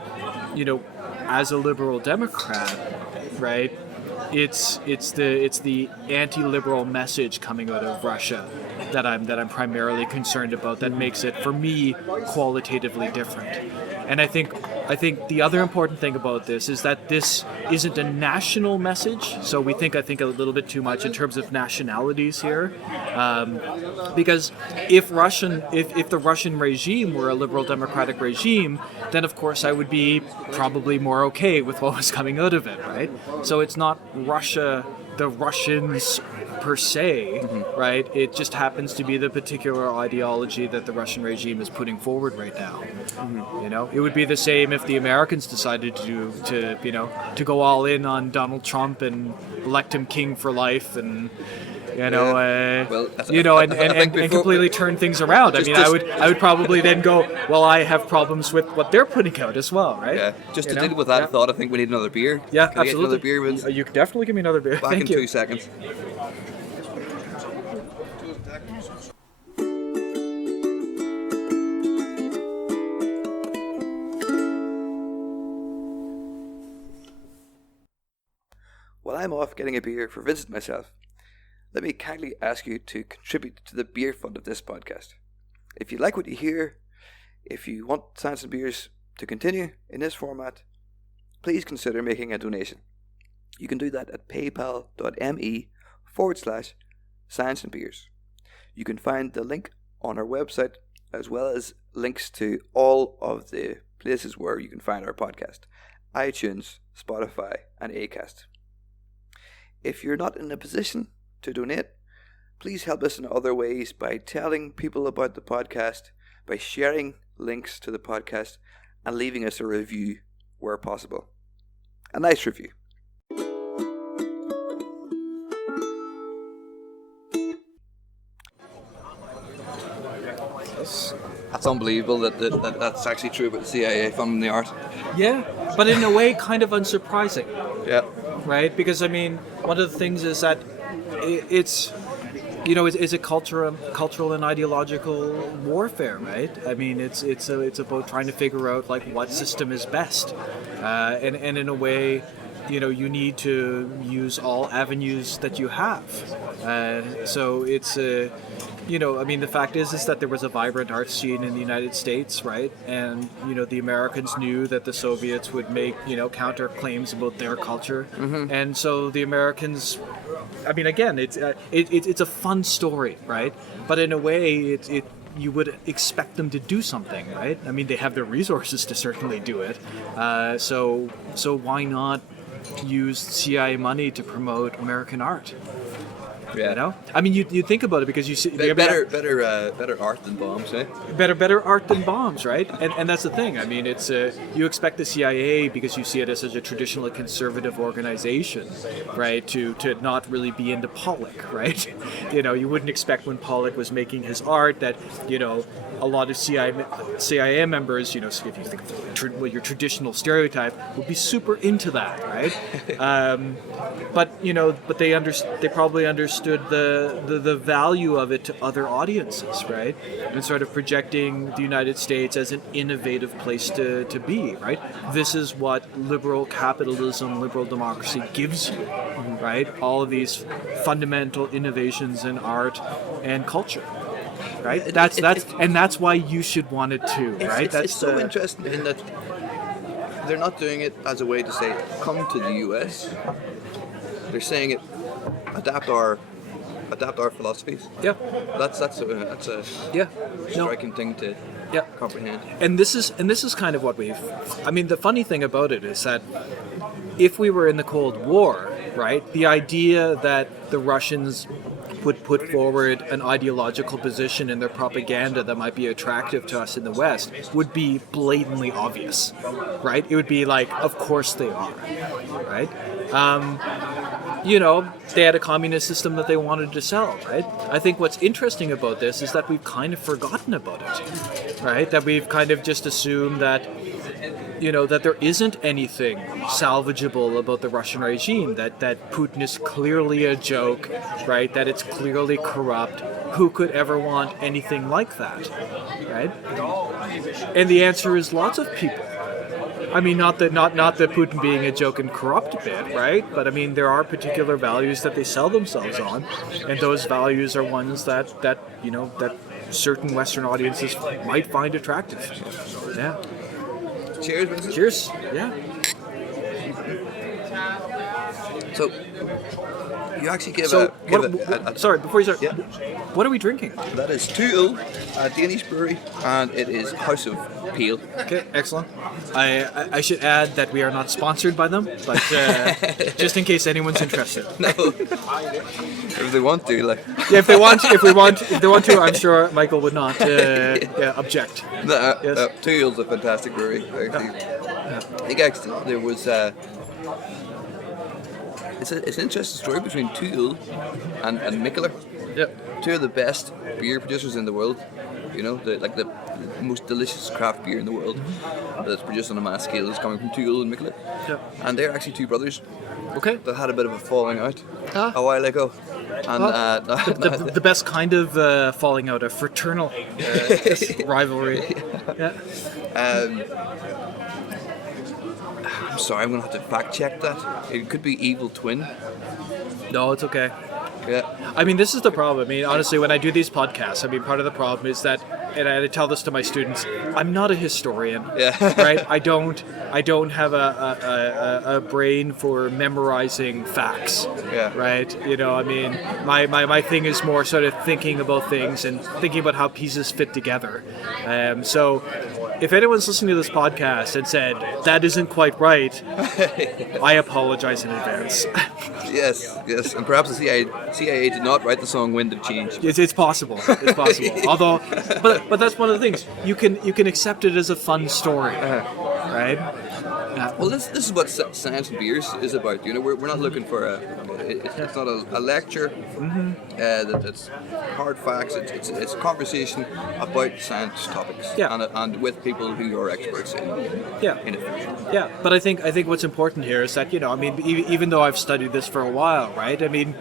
as a liberal Democrat, right, it's the anti-liberal message coming out of Russia that I'm primarily concerned about, that makes it, for me, qualitatively different. And I think the other important thing about this is that this isn't a national message. So I think a little bit too much in terms of nationalities here, because if the Russian regime were a liberal democratic regime, then of course I would be probably more okay with what was coming out of it, right? So it's not Russia, the Russians per se, right? It just happens to be the particular ideology that the Russian regime is putting forward right now. It would be the same if the Americans decided to go all in on Donald Trump and elect him king for life, and and completely turn things around. I would probably then go, well, I have problems with what they're putting out as well, right? Yeah. Just to deal with that thought, I think we need another beer. Yeah, Can I absolutely. get another beer, Vince? You can definitely give me another beer. Back Thank in you. 2 seconds. while I'm off getting a beer for Vincent myself, let me kindly ask you to contribute to the beer fund of this podcast. If you like what you hear, if you want Science and Beers to continue in this format, please consider making a donation. You can do that at paypal.me/Science and Beers. You can find the link on our website, as well as links to all of the places where you can find our podcast: iTunes, Spotify, and Acast. If you're not in a position to donate, please help us in other ways by telling people about the podcast, by sharing links to the podcast, and leaving us a review where possible. A nice review. That's unbelievable that's actually true about the CIA funding the art. Yeah, but in a way, kind of unsurprising. Yeah. Right? Because, I mean, one of the things is that it's a cultural and ideological warfare, right? I mean, it's about trying to figure out like what system is best, and in a way, you need to use all avenues that you have. So it's I mean, the fact is that there was a vibrant art scene in the United States, right? And the Americans knew that the Soviets would make counter claims about their culture, and so the Americans. I mean, again, it's a fun story, right? But in a way, you would expect them to do something, right? I mean, they have the resources to certainly do it. So why not use CIA money to promote American art? Yeah. I mean, you think about it because you see better art than bombs, eh? Better art than bombs, right? And that's the thing. I mean, it's you expect the CIA, because you see it as such a traditionally conservative organization, right, to not really be into Pollock, right? You wouldn't expect when Pollock was making his art that a lot of CIA members, if you think of your traditional stereotype, would be super into that, right? But they probably understood the value of it to other audiences, right? And sort of projecting the United States as an innovative place to be, right? This is what liberal capitalism, liberal democracy gives you, right? All of these fundamental innovations in art and culture. Right. That's why you should want it too. Right. It's so interesting in that they're not doing it as a way to say come to the US. They're saying it adapt our philosophies. Yeah. That's a striking thing to comprehend. And this is kind of what I mean, the funny thing about it is that if we were in the Cold War, right, the idea that the Russians would put forward an ideological position in their propaganda that might be attractive to us in the West would be blatantly obvious, right? It would be like, of course they are, right? They had a communist system that they wanted to sell, right? I think what's interesting about this is that we've kind of forgotten about it, right? That we've kind of just assumed that that there isn't anything salvageable about the Russian regime, that Putin is clearly a joke, right? That it's clearly corrupt. Who could ever want anything like that, right? And the answer is lots of people. I mean, not that Putin being a joke and corrupt a bit, right? But I mean, there are particular values that they sell themselves on, and those values are ones that certain Western audiences might find attractive. Yeah. Cheers, Vincent. Cheers. Yeah. So, you actually give sorry, before you start, yeah. What are we drinking? That is Tuel, a Danish brewery, and it is House of Peel. Okay, excellent. I should add that we are not sponsored by them, but just in case anyone's interested. No. If they want to, like. Yeah, if they want to, I'm sure Michael would not object. Yes. Tuel's a fantastic brewery. Actually. I think actually there was. It's an interesting story between Tuel and Mikkeller. Yep. Two of the best beer producers in the world. The most delicious craft beer in the world that's produced on a mass scale is coming from Tuel and Mikkeller. Yep. And they're actually two brothers. Okay. That had a bit of a falling out a while ago. And the best kind of falling out, a fraternal rivalry. Yeah. I'm sorry, I'm going to have to fact check that. It could be Evil Twin. No, it's okay. Yeah. I mean, this is the problem. I mean, honestly, when I do these podcasts, I mean, part of the problem is that, and I tell this to my students, I'm not a historian, right? I don't have a brain for memorizing facts, right? You know, I mean, my thing is more sort of thinking about things and thinking about how pieces fit together. So if anyone's listening to this podcast and said, that isn't quite right, I apologize in advance. Yes, and perhaps the CIA did not write the song "Wind of Change." It's possible. It's possible. Although, but that's one of the things. You can accept it as a fun story, right? Well, this is what Science and Beers is about. You know, we're not looking for it's not a lecture. That's hard facts. It's a conversation about science topics. And with people who are experts in it. Yeah, but I think what's important here is that, you know, I mean, even though I've studied this for a while, right? I mean,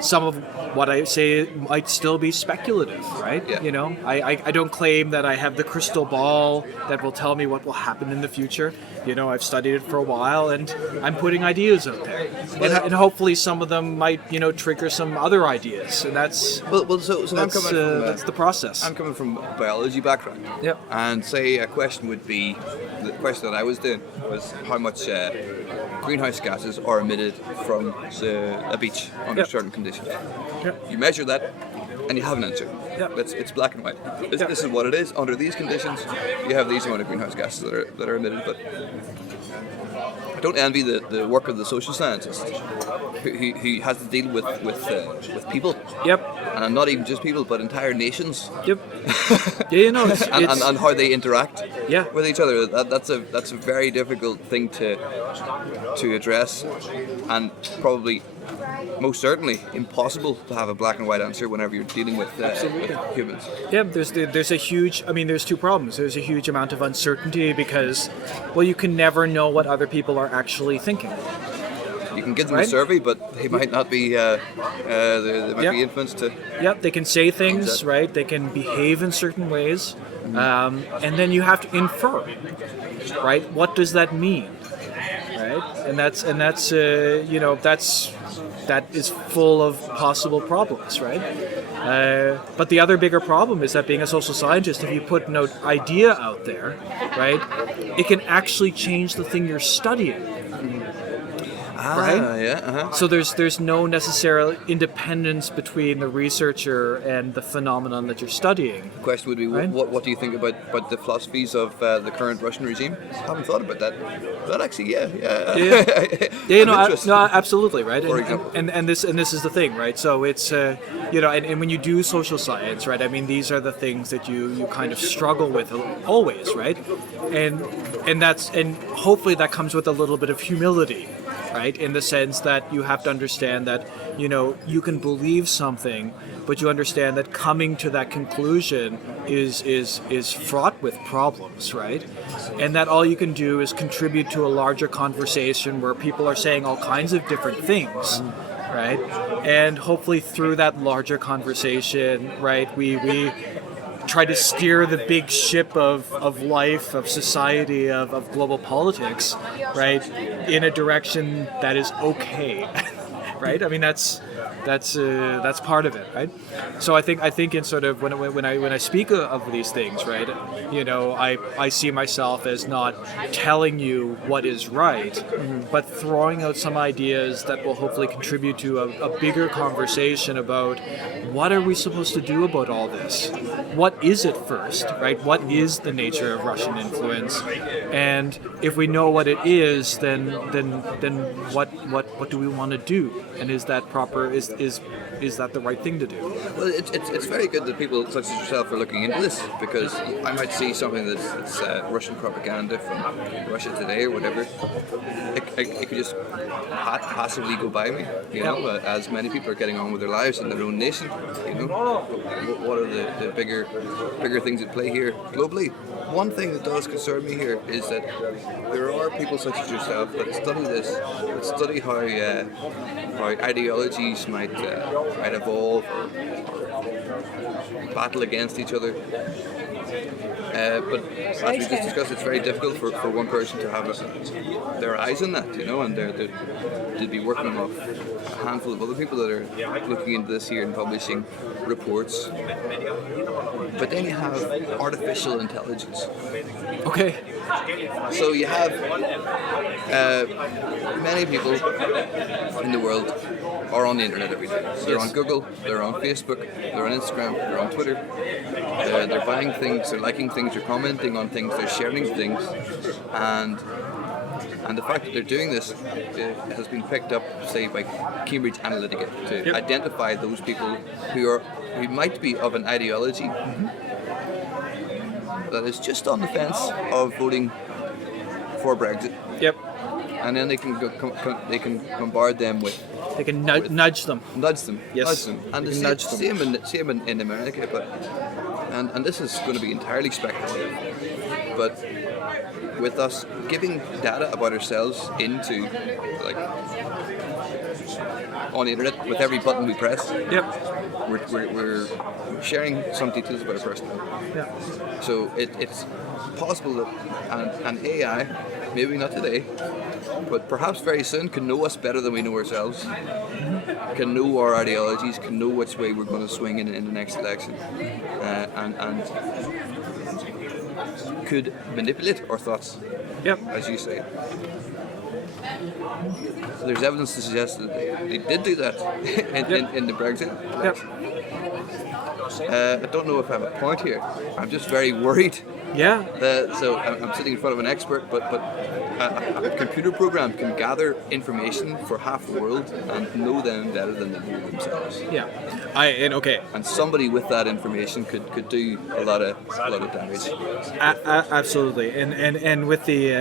some of what I say might still be speculative, right? Yeah. You know, I don't claim that I have the crystal ball that will tell me what will happen in the future. You know, I've studied it for a while, and I'm putting ideas out there, and hopefully some of them might, you know, trigger some other ideas, and that's so I'm coming from that's the process. I'm coming from a biology background. Yep. And say a question would be, the question that I was doing was how much greenhouse gases are emitted from a beach under certain conditions. You measure that, and you have an answer. It's black and white. This is what it is. Under these conditions, you have these amount of greenhouse gases that are emitted. But I don't envy the work of the social scientist who has to deal with people. And not even just people, but entire nations. You know, and how they interact with each other. That's a very difficult thing to address, and probably most certainly impossible to have a black and white answer whenever you're dealing with humans. There's a huge, I mean, there's two problems. There's a huge amount of uncertainty because, well, you can never know what other people are actually thinking. You can give them a survey, but they might not be. They might be influenced to. They can say things, right? They can behave in certain ways, and then you have to infer, right? What does that mean, right? And that's you know, that is full of possible problems, right? But the other bigger problem is that being a social scientist, if you put an idea out there, right, it can actually change the thing you're studying. Right? So there's no necessarily independence between the researcher and the phenomenon that you're studying. The question would be, right? What do you think about the philosophies of the current Russian regime? I haven't thought about that. But actually, no, absolutely, right. For example, and this is the thing, right? So it's you know, and when you do social science, right? I mean, these are the things that you kind of struggle with always, right? And hopefully that comes with a little bit of humility. Right, in the sense that you have to understand that, you know, you can believe something, but you understand that coming to that conclusion is fraught with problems, right? And that all you can do is contribute to a larger conversation where people are saying all kinds of different things, right? And hopefully through that larger conversation, right, we try to steer the big ship of life, of society, of global politics, right, in a direction that is okay, right? I mean, that's part of it, right? So I think in sort of when I speak of these things, right, you know, I see myself as not telling you what is right, but throwing out some ideas that will hopefully contribute to a bigger conversation about what are we supposed to do about all this? What is it first, right? What is the nature of Russian influence? And if we know what it is, then what do we want to do? And is that proper? Is that the right thing to do? Well, it's very good that people such as yourself are looking into this, because I might see something that's Russian propaganda from Russia Today or whatever. It could just passively go by me, you know, as many people are getting on with their lives in their own nation, you know. What are the bigger things at play here globally? One thing that does concern me here is that there are people such as yourself that study this, that study how ideologies might evolve or battle against each other. But as we just discussed, it's very difficult for one person to have their eyes on that, and they'd be working off a handful of other people that are looking into this here and publishing reports. But then you have artificial intelligence. Okay. So you have many people in the world are on the internet every day. So they're on Google, they're on Facebook, they're on Instagram, they're on Twitter. They're buying things, they're liking things, they're commenting on things, they're sharing things, and the fact that they're doing this has been picked up, say, by Cambridge Analytica to identify those people who might be of an ideology that is just on the fence of voting for Brexit. Yep. And then they can bombard them with. They can nudge them. Nudge them. Yes. Nudge them. And the same in America, but and this is going to be entirely speculative. But with us giving data about ourselves into on the internet with every button we press. Yep. We're sharing some details about a person. Yeah. So it's possible that an AI, maybe not today, but perhaps very soon, can know us better than we know ourselves, can know our ideologies, can know which way we're going to swing in the next election, and could manipulate our thoughts, as you say. So there's evidence to suggest that they did do that in the Brexit election. I don't know if I have a point here. I'm just very worried. Yeah. So I'm sitting in front of an expert, but a computer program can gather information for half the world and know them better than they know themselves. Yeah. And somebody with that information could do a lot of damage. Absolutely. And with the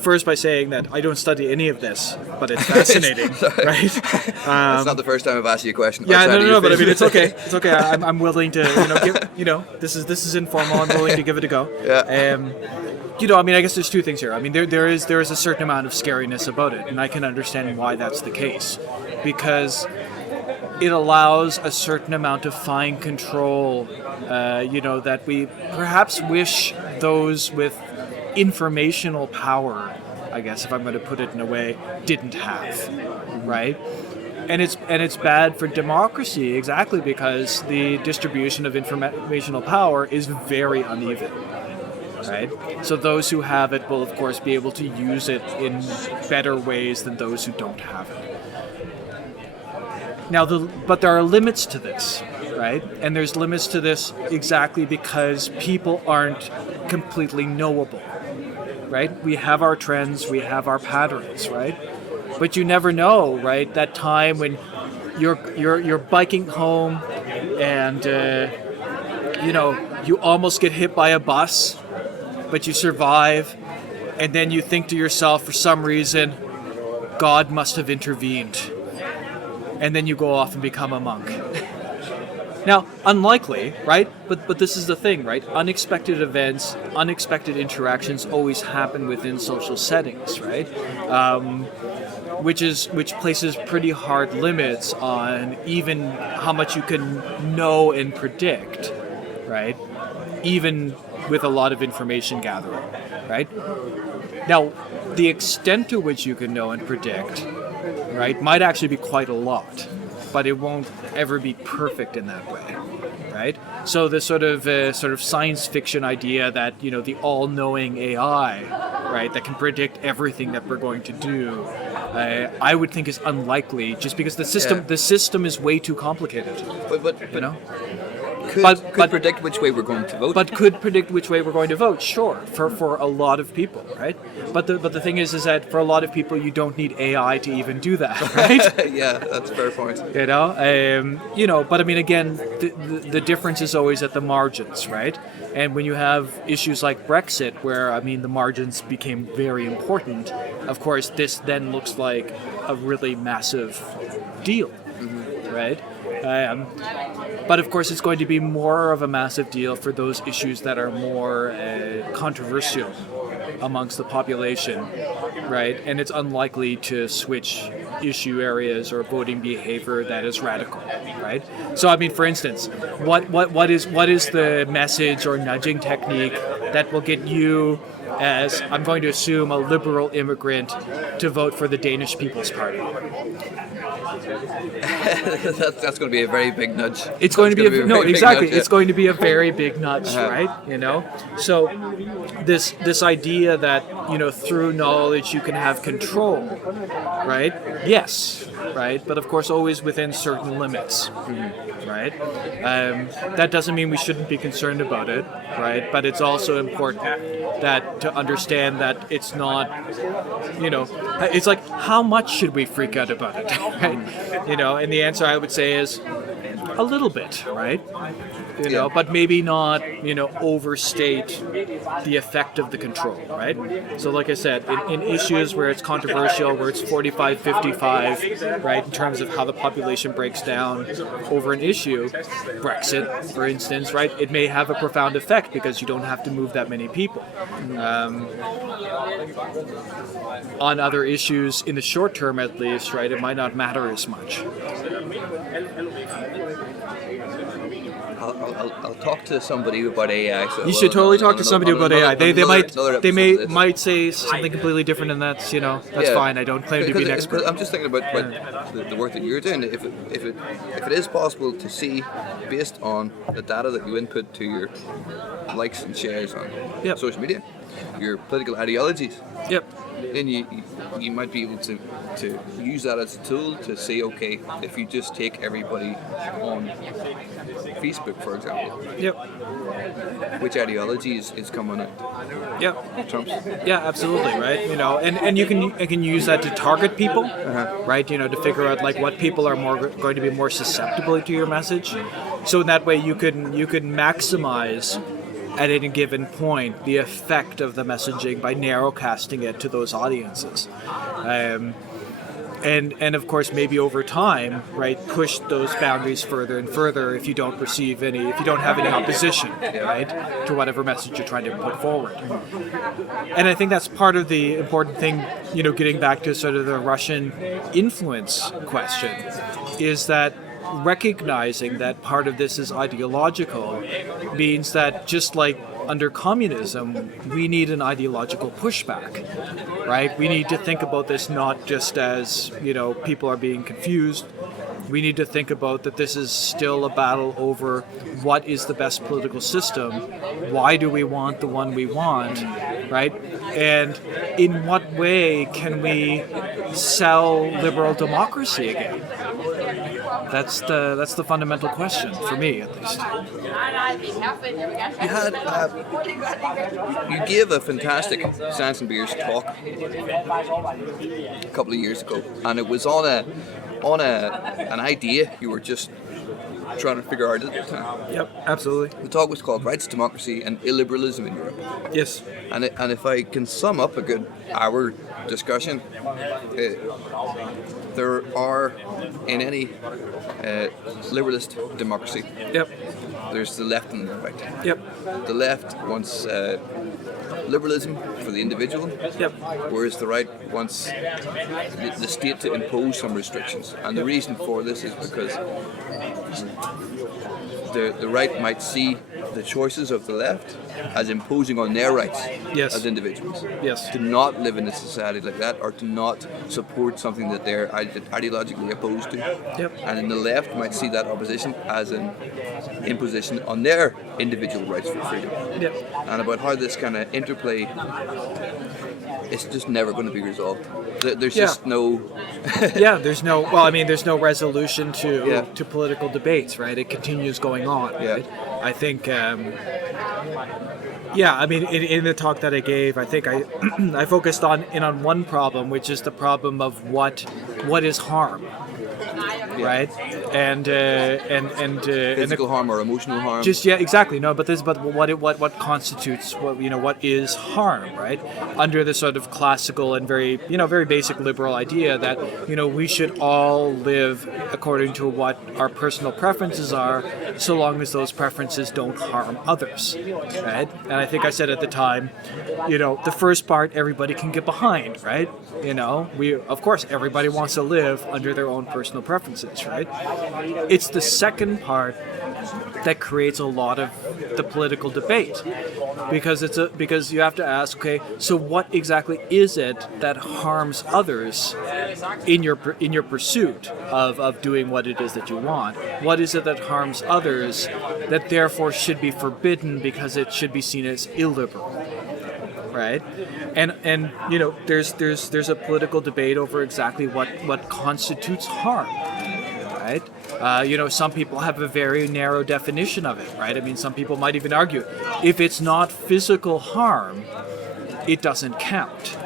first by saying that I don't study any of this, but it's fascinating, right? It's not the first time I've asked you a question. Yeah, no, but I mean, it's okay. It's okay. I'm willing to, this is informal. I'm willing to give it a go. Yeah. I mean, I guess there's two things here. I mean, there is a certain amount of scariness about it, and I can understand why that's the case, because it allows a certain amount of fine control, that we perhaps wish those with informational power, I guess, if I'm going to put it in a way, didn't have, right? And it's bad for democracy, exactly because the distribution of informational power is very uneven, right? So those who have it will, of course, be able to use it in better ways than those who don't have it. Now, but there are limits to this, right? And there's limits to this exactly because people aren't completely knowable, right? We have our trends, we have our patterns, right? But you never know, right? That time when you're biking home and you almost get hit by a bus, but you survive, and then you think to yourself, for some reason, God must have intervened. And then you go off and become a monk. Now, unlikely, right? But this is the thing, right? Unexpected events, unexpected interactions always happen within social settings, right? Which places pretty hard limits on even how much you can know and predict, right? Even with a lot of information gathering, right? Now, the extent to which you can know and predict, right, might actually be quite a lot, but it won't ever be perfect in that way, right? So the sort of science fiction idea that, the all-knowing AI, right, that can predict everything that we're going to do, I would think is unlikely, just because the system is way too complicated. But Could predict which way we're going to vote. But could predict which way we're going to vote, sure, for a lot of people, right? But the thing is that for a lot of people, you don't need AI to even do that, right? Yeah, that's a fair point. But I mean, again, the difference is always at the margins, right? And when you have issues like Brexit, where, I mean, the margins became very important, of course, this then looks like a really massive deal, right? But of course, it's going to be more of a massive deal for those issues that are more controversial amongst the population, right? And it's unlikely to switch issue areas or voting behavior that is radical, right? So I mean, for instance, what is the message or nudging technique that will get you, as I'm going to assume a liberal immigrant, to vote for the Danish People's Party? That's going to be a very big nudge. It's going to be exactly. Nudge, yeah. It's going to be a very big nudge, right? You know, so this idea that through knowledge you can have control, right? Yes, right, but of course always within certain limits, right? That doesn't mean we shouldn't be concerned about it, right? But it's also important that to understand that it's not, it's like, how much should we freak out about it, right? And the answer I would say is a little bit, right? But maybe not, overstate the effect of the control, right? So like I said, in issues where it's controversial, where it's 45-55, right, in terms of how the population breaks down over an issue, Brexit, for instance, right, it may have a profound effect because you don't have to move that many people. On other issues, in the short term at least, right, it might not matter as much. I'll talk to somebody about AI. You should totally talk to somebody about AI. They might say something completely different, and that's fine. I don't claim to be an expert. I'm just thinking about the work that you're doing. If it is possible to see, based on the data that you input to your likes and shares on social media, your political ideologies. Yep. Then you might be able to use that as a tool to say, okay, if you just take everybody on Facebook, for example, which ideology is coming out? Trump's. Yeah, absolutely, right. And you can use that to target people, right? To figure out like what people are going to be more susceptible to your message. So in that way, you can maximize at any given point the effect of the messaging by narrowcasting it to those audiences, and of course maybe over time, right, push those boundaries further and further if you don't have any opposition, right, to whatever message you're trying to put forward. And I think that's part of the important thing, getting back to sort of the Russian influence question, is that recognizing that part of this is ideological means that just like under communism, we need an ideological pushback, right? We need to think about this not just as, people are being confused. We need to think about that this is still a battle over what is the best political system, why do we want the one we want, right? And in what way can we sell liberal democracy again? That's the fundamental question for me, at least. You gave a fantastic Science and Beers talk a couple of years ago, and it was on an idea you were just trying to figure out at the time. Yep, absolutely. The talk was called Rights, Democracy, and Illiberalism in Europe. Yes. And if I can sum up a good hour discussion, there are, in any liberalist democracy, there's the left and the right. Yep. The left wants liberalism for the individual, whereas the right wants the state to impose some restrictions. And the reason for this is because the right might see the choices of the left as imposing on their rights as individuals. To not live in a society like that, or to not support something that they're ideologically opposed to. And then the left might see that opposition as an imposition on their individual rights for freedom. And about how this kind of interplay, it's just never going to be resolved. There's just no... there's no resolution to political debates, right? It continues going on, right? I think, in the talk that I gave, I think I focused on one problem, which is the problem of what is harm, right? And physical harm or emotional harm. Just exactly. No, but what constitutes what is harm, right? Under the sort of classical and very very basic liberal idea that we should all live according to what our personal preferences are, so long as those preferences don't harm others, right? And I think I said at the time, the first part everybody can get behind, right? Of course everybody wants to live under their own personal preferences, right? It's the second part that creates a lot of the political debate, because you have to ask, okay, so what exactly is it that harms others in your pursuit of doing what it is that you want? What is it that harms others that therefore should be forbidden because it should be seen as illiberal? Right, and there's a political debate over exactly what constitutes harm, right? Some people have a very narrow definition of it, right? I mean, some people might even argue if it's not physical harm, it doesn't count.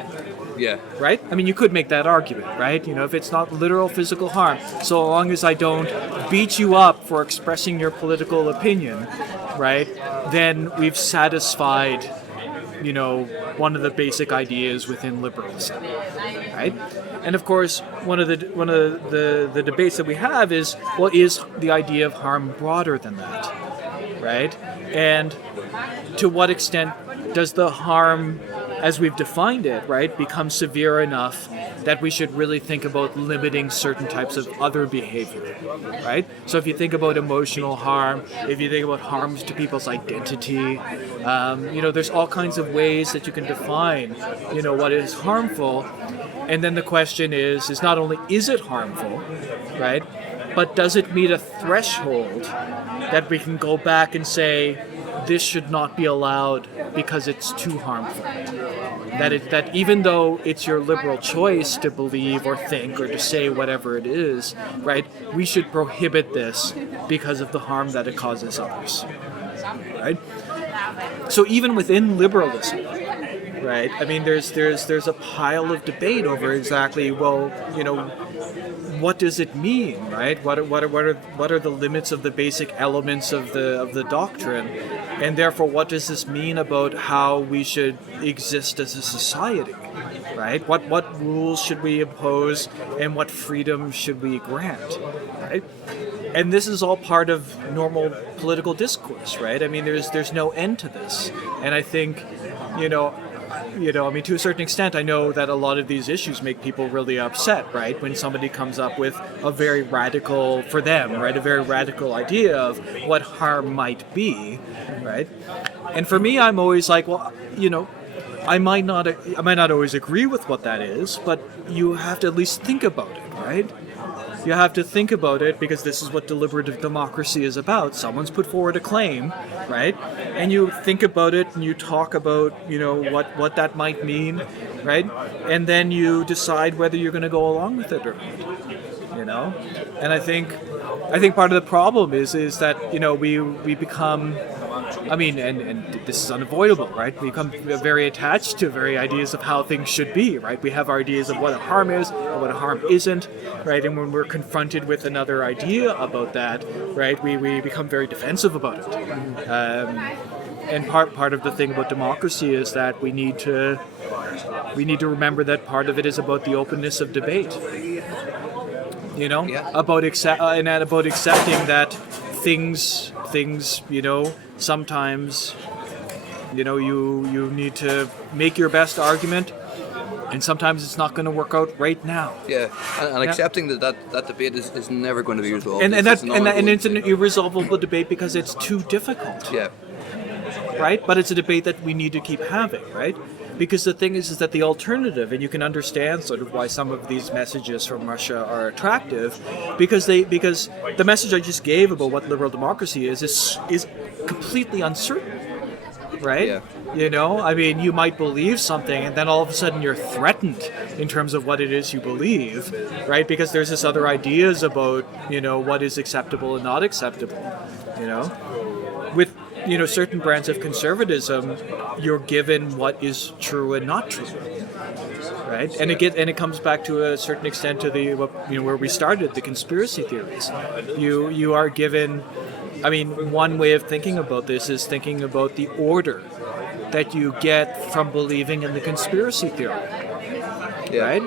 Yeah. Right? I mean, you could make that argument, right? If it's not literal physical harm, so long as I don't beat you up for expressing your political opinion, right, then we've satisfied one of the basic ideas within liberalism, right? And of course, one of the debates that we have is, well, is the idea of harm broader than that, right? And to what extent does the harm, as we've defined it, right, become severe enough that we should really think about limiting certain types of other behavior, right? So if you think about emotional harm, if you think about harms to people's identity, there's all kinds of ways that you can define, what is harmful. And then the question is not only is it harmful, right, but does it meet a threshold that we can go back and say, this should not be allowed because it's too harmful? That even though it's your liberal choice to believe or think or to say whatever it is, right, we should prohibit this because of the harm that it causes others, right? So even within liberalism, right, I mean, there's a pile of debate over exactly, well, what does it mean, right? What are the limits of the basic elements of the doctrine, and therefore what does this mean about how we should exist as a society, right? What rules should we impose, and what freedom should we grant, right? And this is all part of normal political discourse, right? I mean, there's no end to this, and I think, I mean, to a certain extent, I know that a lot of these issues make people really upset, right? When somebody comes up with a very radical, for them, right, a very radical idea of what harm might be, right? And for me, I'm always like, well, I might not always agree with what that is, but you have to at least think about it, right? You have to think about it, because this is what deliberative democracy is about. Someone's put forward a claim, right? And you think about it, and you talk about, what that might mean, right? And then you decide whether you're going to go along with it or not, And I think part of the problem is that, we become, I mean, and this is unavoidable, right? We become very attached to very ideas of how things should be, right? We have our ideas of what a harm is and what a harm isn't, right? And when we're confronted with another idea about that, right, we become very defensive about it. And part of the thing about democracy is that we need to remember that part of it is about the openness of debate. About accepting that things, sometimes, you need to make your best argument, and sometimes it's not going to work out right now. Yeah, and accepting that debate is never going to be resolved. And it's an irresolvable debate because it's too difficult. Yeah. Right? But it's a debate that we need to keep having, right? Because the thing is that the alternative, and you can understand sort of why some of these messages from Russia are attractive, because the message I just gave about what liberal democracy is completely uncertain, right? Yeah. I mean, you might believe something, and then all of a sudden you're threatened in terms of what it is you believe, right? Because there's this other ideas about, what is acceptable and not acceptable, With certain brands of conservatism, you're given what is true and not true, right? And it comes back to a certain extent to where we started, the conspiracy theories. You are given, I mean, one way of thinking about this is thinking about the order that you get from believing in the conspiracy theory, right?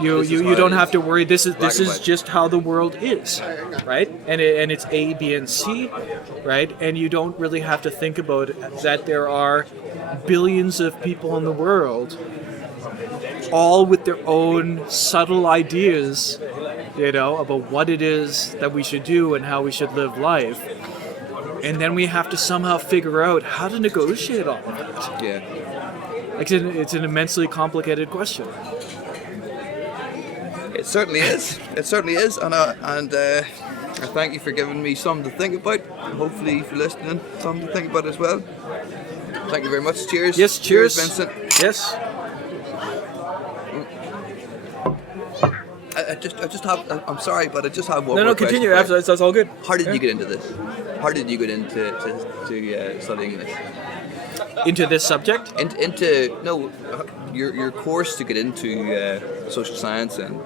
You don't have to worry. This is just how the world is, right? And it's A, B, and C, right? And you don't really have to think about that there are billions of people in the world, all with their own subtle ideas, about what it is that we should do and how we should live life. And then we have to somehow figure out how to negotiate all of that. Yeah. It's an immensely complicated question. It certainly is. It certainly is. And I thank you for giving me something to think about. Hopefully, if you're listening, something to think about as well. Thank you very much. Cheers. Yes, cheers. Vincent. Yes. I'm sorry, but I just have one more No, continue. question. That's all good. How did you get into this? How did you get into studying this? Into this subject? Your course to get into social science and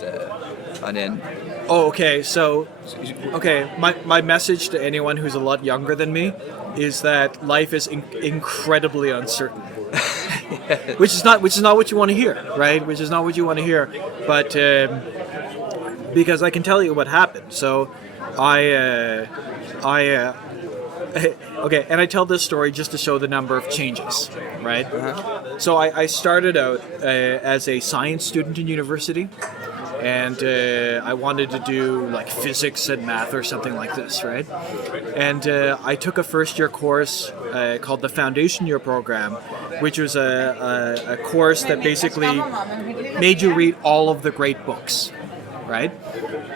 then. Oh, okay. So, my message to anyone who's a lot younger than me is that life is incredibly uncertain. Which is not what you want to hear, right? Which is not what you want to hear, but because I can tell you what happened. So, okay, and I tell this story just to show the number of changes, right? Uh-huh. So I started out as a science student in university, and I wanted to do like physics and math or something like this, right? And I took a first-year course called the Foundation Year Program, which was a course that basically made you read all of the great books, right?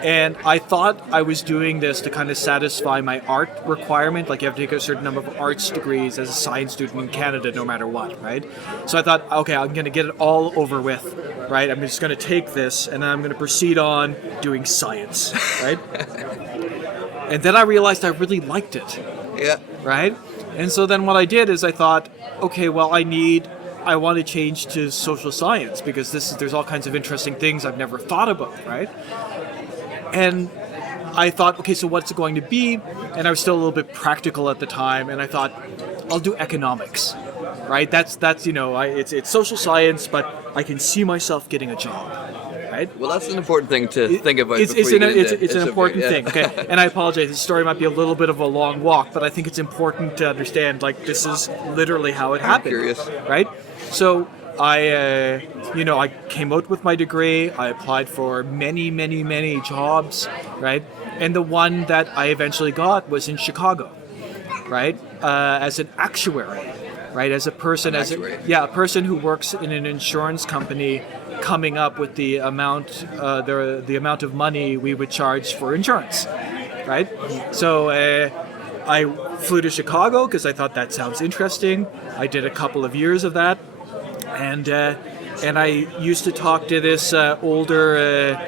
And I thought I was doing this to kind of satisfy my art requirement. Like you have to take a certain number of arts degrees as a science student in Canada, no matter what, right? So I thought, okay, I'm going to get it all over with, right? I'm just going to take this and then I'm going to proceed on doing science, right? And then I realized I really liked it. Yeah. Right? And so then what I did is I thought, okay, well, I want to change to social science because there's all kinds of interesting things I've never thought about, right? And I thought, okay, so what's it going to be? And I was still a little bit practical at the time, and I thought, I'll do economics, right? That's it's social science, but I can see myself getting a job, right? Well, that's an important thing to think about. It's an important thing. Okay, and I apologize. The story might be a little bit of a long walk, but I think it's important to understand. Like this is literally how it happened. I'm curious, right? So I came out with my degree. I applied for many jobs, right? And the one that I eventually got was in Chicago, right? As an actuary, right? As a person, a person who works in an insurance company, coming up with the amount of money we would charge for insurance, right? So I flew to Chicago because I thought that sounds interesting. I did a couple of years of that, and I used to talk to this older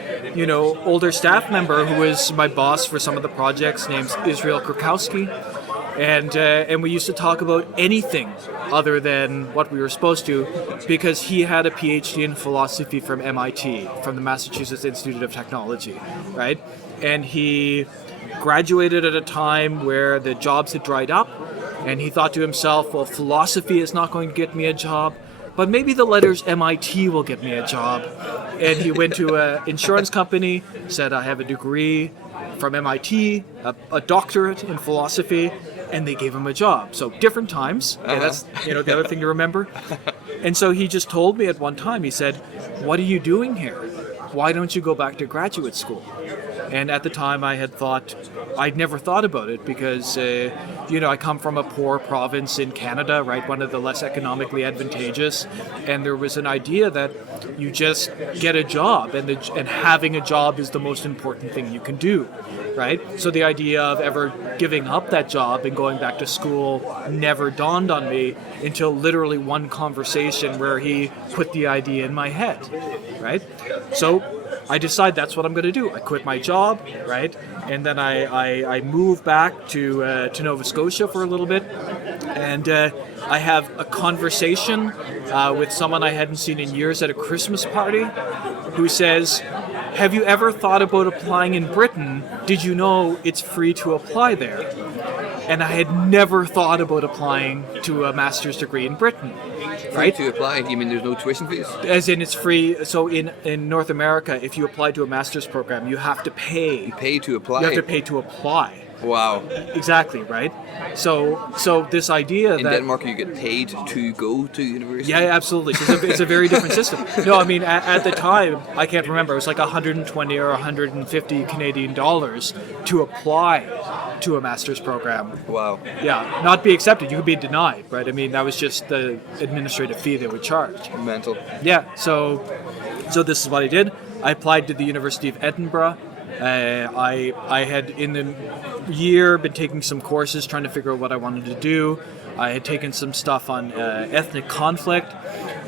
staff member who was my boss for some of the projects, named Israel Krakowski. And we used to talk about anything other than what we were supposed to, because he had a PhD in philosophy from MIT, from the Massachusetts Institute of Technology, right? And he graduated at a time where the jobs had dried up, and he thought to himself, well, philosophy is not going to get me a job, but maybe the letters MIT will get me a job. And he went to an insurance company, said, I have a degree from MIT, a doctorate in philosophy, and they gave him a job. So different times. Okay, that's the other thing to remember. And so he just told me at one time, he said, what are you doing here? Why don't you go back to graduate school? And at the time I'd never thought about it because, I come from a poor province in Canada, right? One of the less economically advantageous. And there was an idea that you just get a job and having a job is the most important thing you can do, right? So the idea of ever giving up that job and going back to school never dawned on me until literally one conversation where he put the idea in my head, right? So I decide that's what I'm going to do. I quit my job, right? And then I moved back to Nova Scotia for a little bit. And I have a conversation with someone I hadn't seen in years at a Christmas party who says, have you ever thought about applying in Britain? Did you know it's free to apply there? And I had never thought about applying to a master's degree in Britain. Right? To apply, you mean there's no tuition fees? As in it's free. So in North America, if you apply to a master's program, you have to pay. You pay to apply? You have to pay to apply. Wow. Exactly, right? So this idea in that... In Denmark, you get paid to go to university? Yeah, absolutely. It's a very different system. No, I mean, at the time, I can't remember, it was like 120 or 150 Canadian dollars to apply to a master's program. Wow. Yeah, not be accepted. You could be denied, right? I mean, that was just the administrative fee they would charge. Mental. Yeah, so this is what I did. I applied to the University of Edinburgh. I had in the year been taking some courses trying to figure out what I wanted to do. I had taken some stuff on ethnic conflict,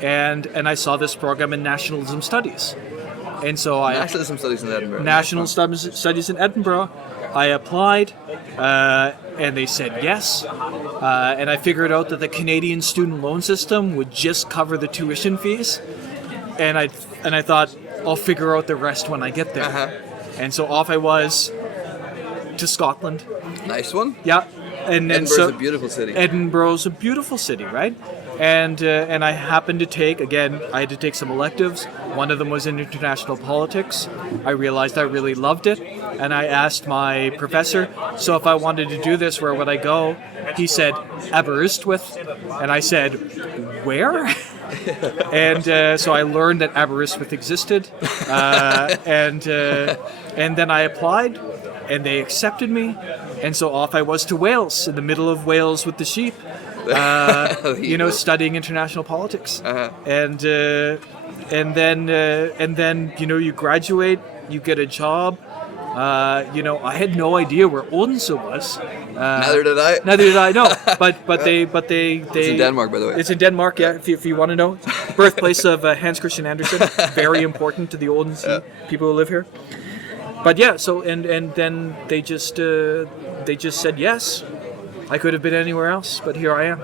and I saw this program in nationalism studies. And so Nationalism Studies in Edinburgh. National Studies in Edinburgh. I applied, and they said yes. And I figured out that the Canadian student loan system would just cover the tuition fees, and I thought I'll figure out the rest when I get there. Uh-huh. And so off I was to Scotland. Nice one. Yeah. And then Edinburgh's a beautiful city. Edinburgh's a beautiful city, right? And I happened to take, again, I had to take some electives. One of them was in international politics. I realized I really loved it. And I asked my professor, so if I wanted to do this, where would I go? He said, Aberystwyth. And I said, where? And so I learned that Aberystwyth existed. And then I applied, and they accepted me. And so off I was to Wales, in the middle of Wales with the sheep. Studying international politics. Uh-huh. And then you graduate, you get a job. I had no idea where Odense was. Neither did I. Neither did I. No, but they. It's in Denmark, by the way. It's in Denmark. Yeah, if you want to know, birthplace of Hans Christian Andersen. Very important to the Odense people who live here. But yeah, so and then they just said yes. I could have been anywhere else, but here I am.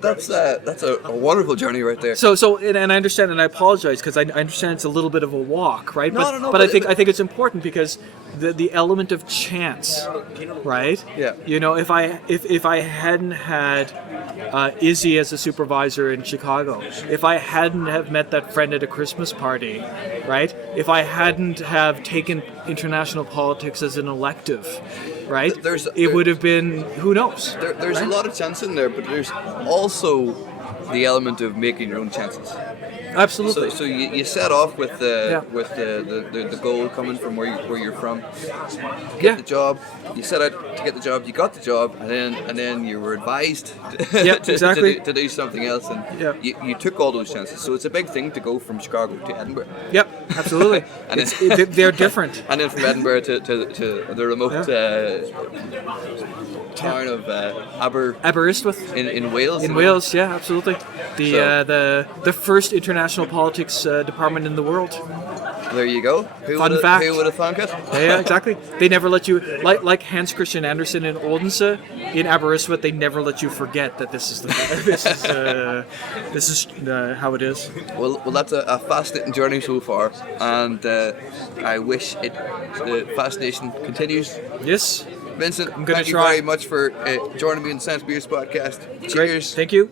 That's a wonderful journey right there. So and I understand, and I apologize because I understand it's a little bit of a walk, right? No. But I think it's important because the element of chance, right? Yeah. If I hadn't had Izzy as a supervisor in Chicago, if I hadn't have met that friend at a Christmas party, right? If I hadn't have taken international politics as an elective, right? It would have been, who knows? There's right? a lot of chance in there, but there's also the element of making your own chances. Absolutely. So you set off with the goal coming from where you're from. Get the job. You set out to get the job. You got the job, and then you were advised to do something else, and you took all those chances. So it's a big thing to go from Chicago to Edinburgh. Yep, absolutely. They're different. And then from Edinburgh to the remote town of Aberystwyth in Wales. In Wales, yeah, absolutely. The first international politics department in the world. There you go. Who would have thunk it? Yeah, exactly. They never let you, like Hans Christian Andersen in Odense, in Aberystwyth, they never let you forget that this is how it is. Well, that's a fascinating journey so far, and I wish the fascination continues. Yes. Vincent, I'm gonna thank you very much for joining me in the Science Beers podcast. Cheers. Great. Thank you.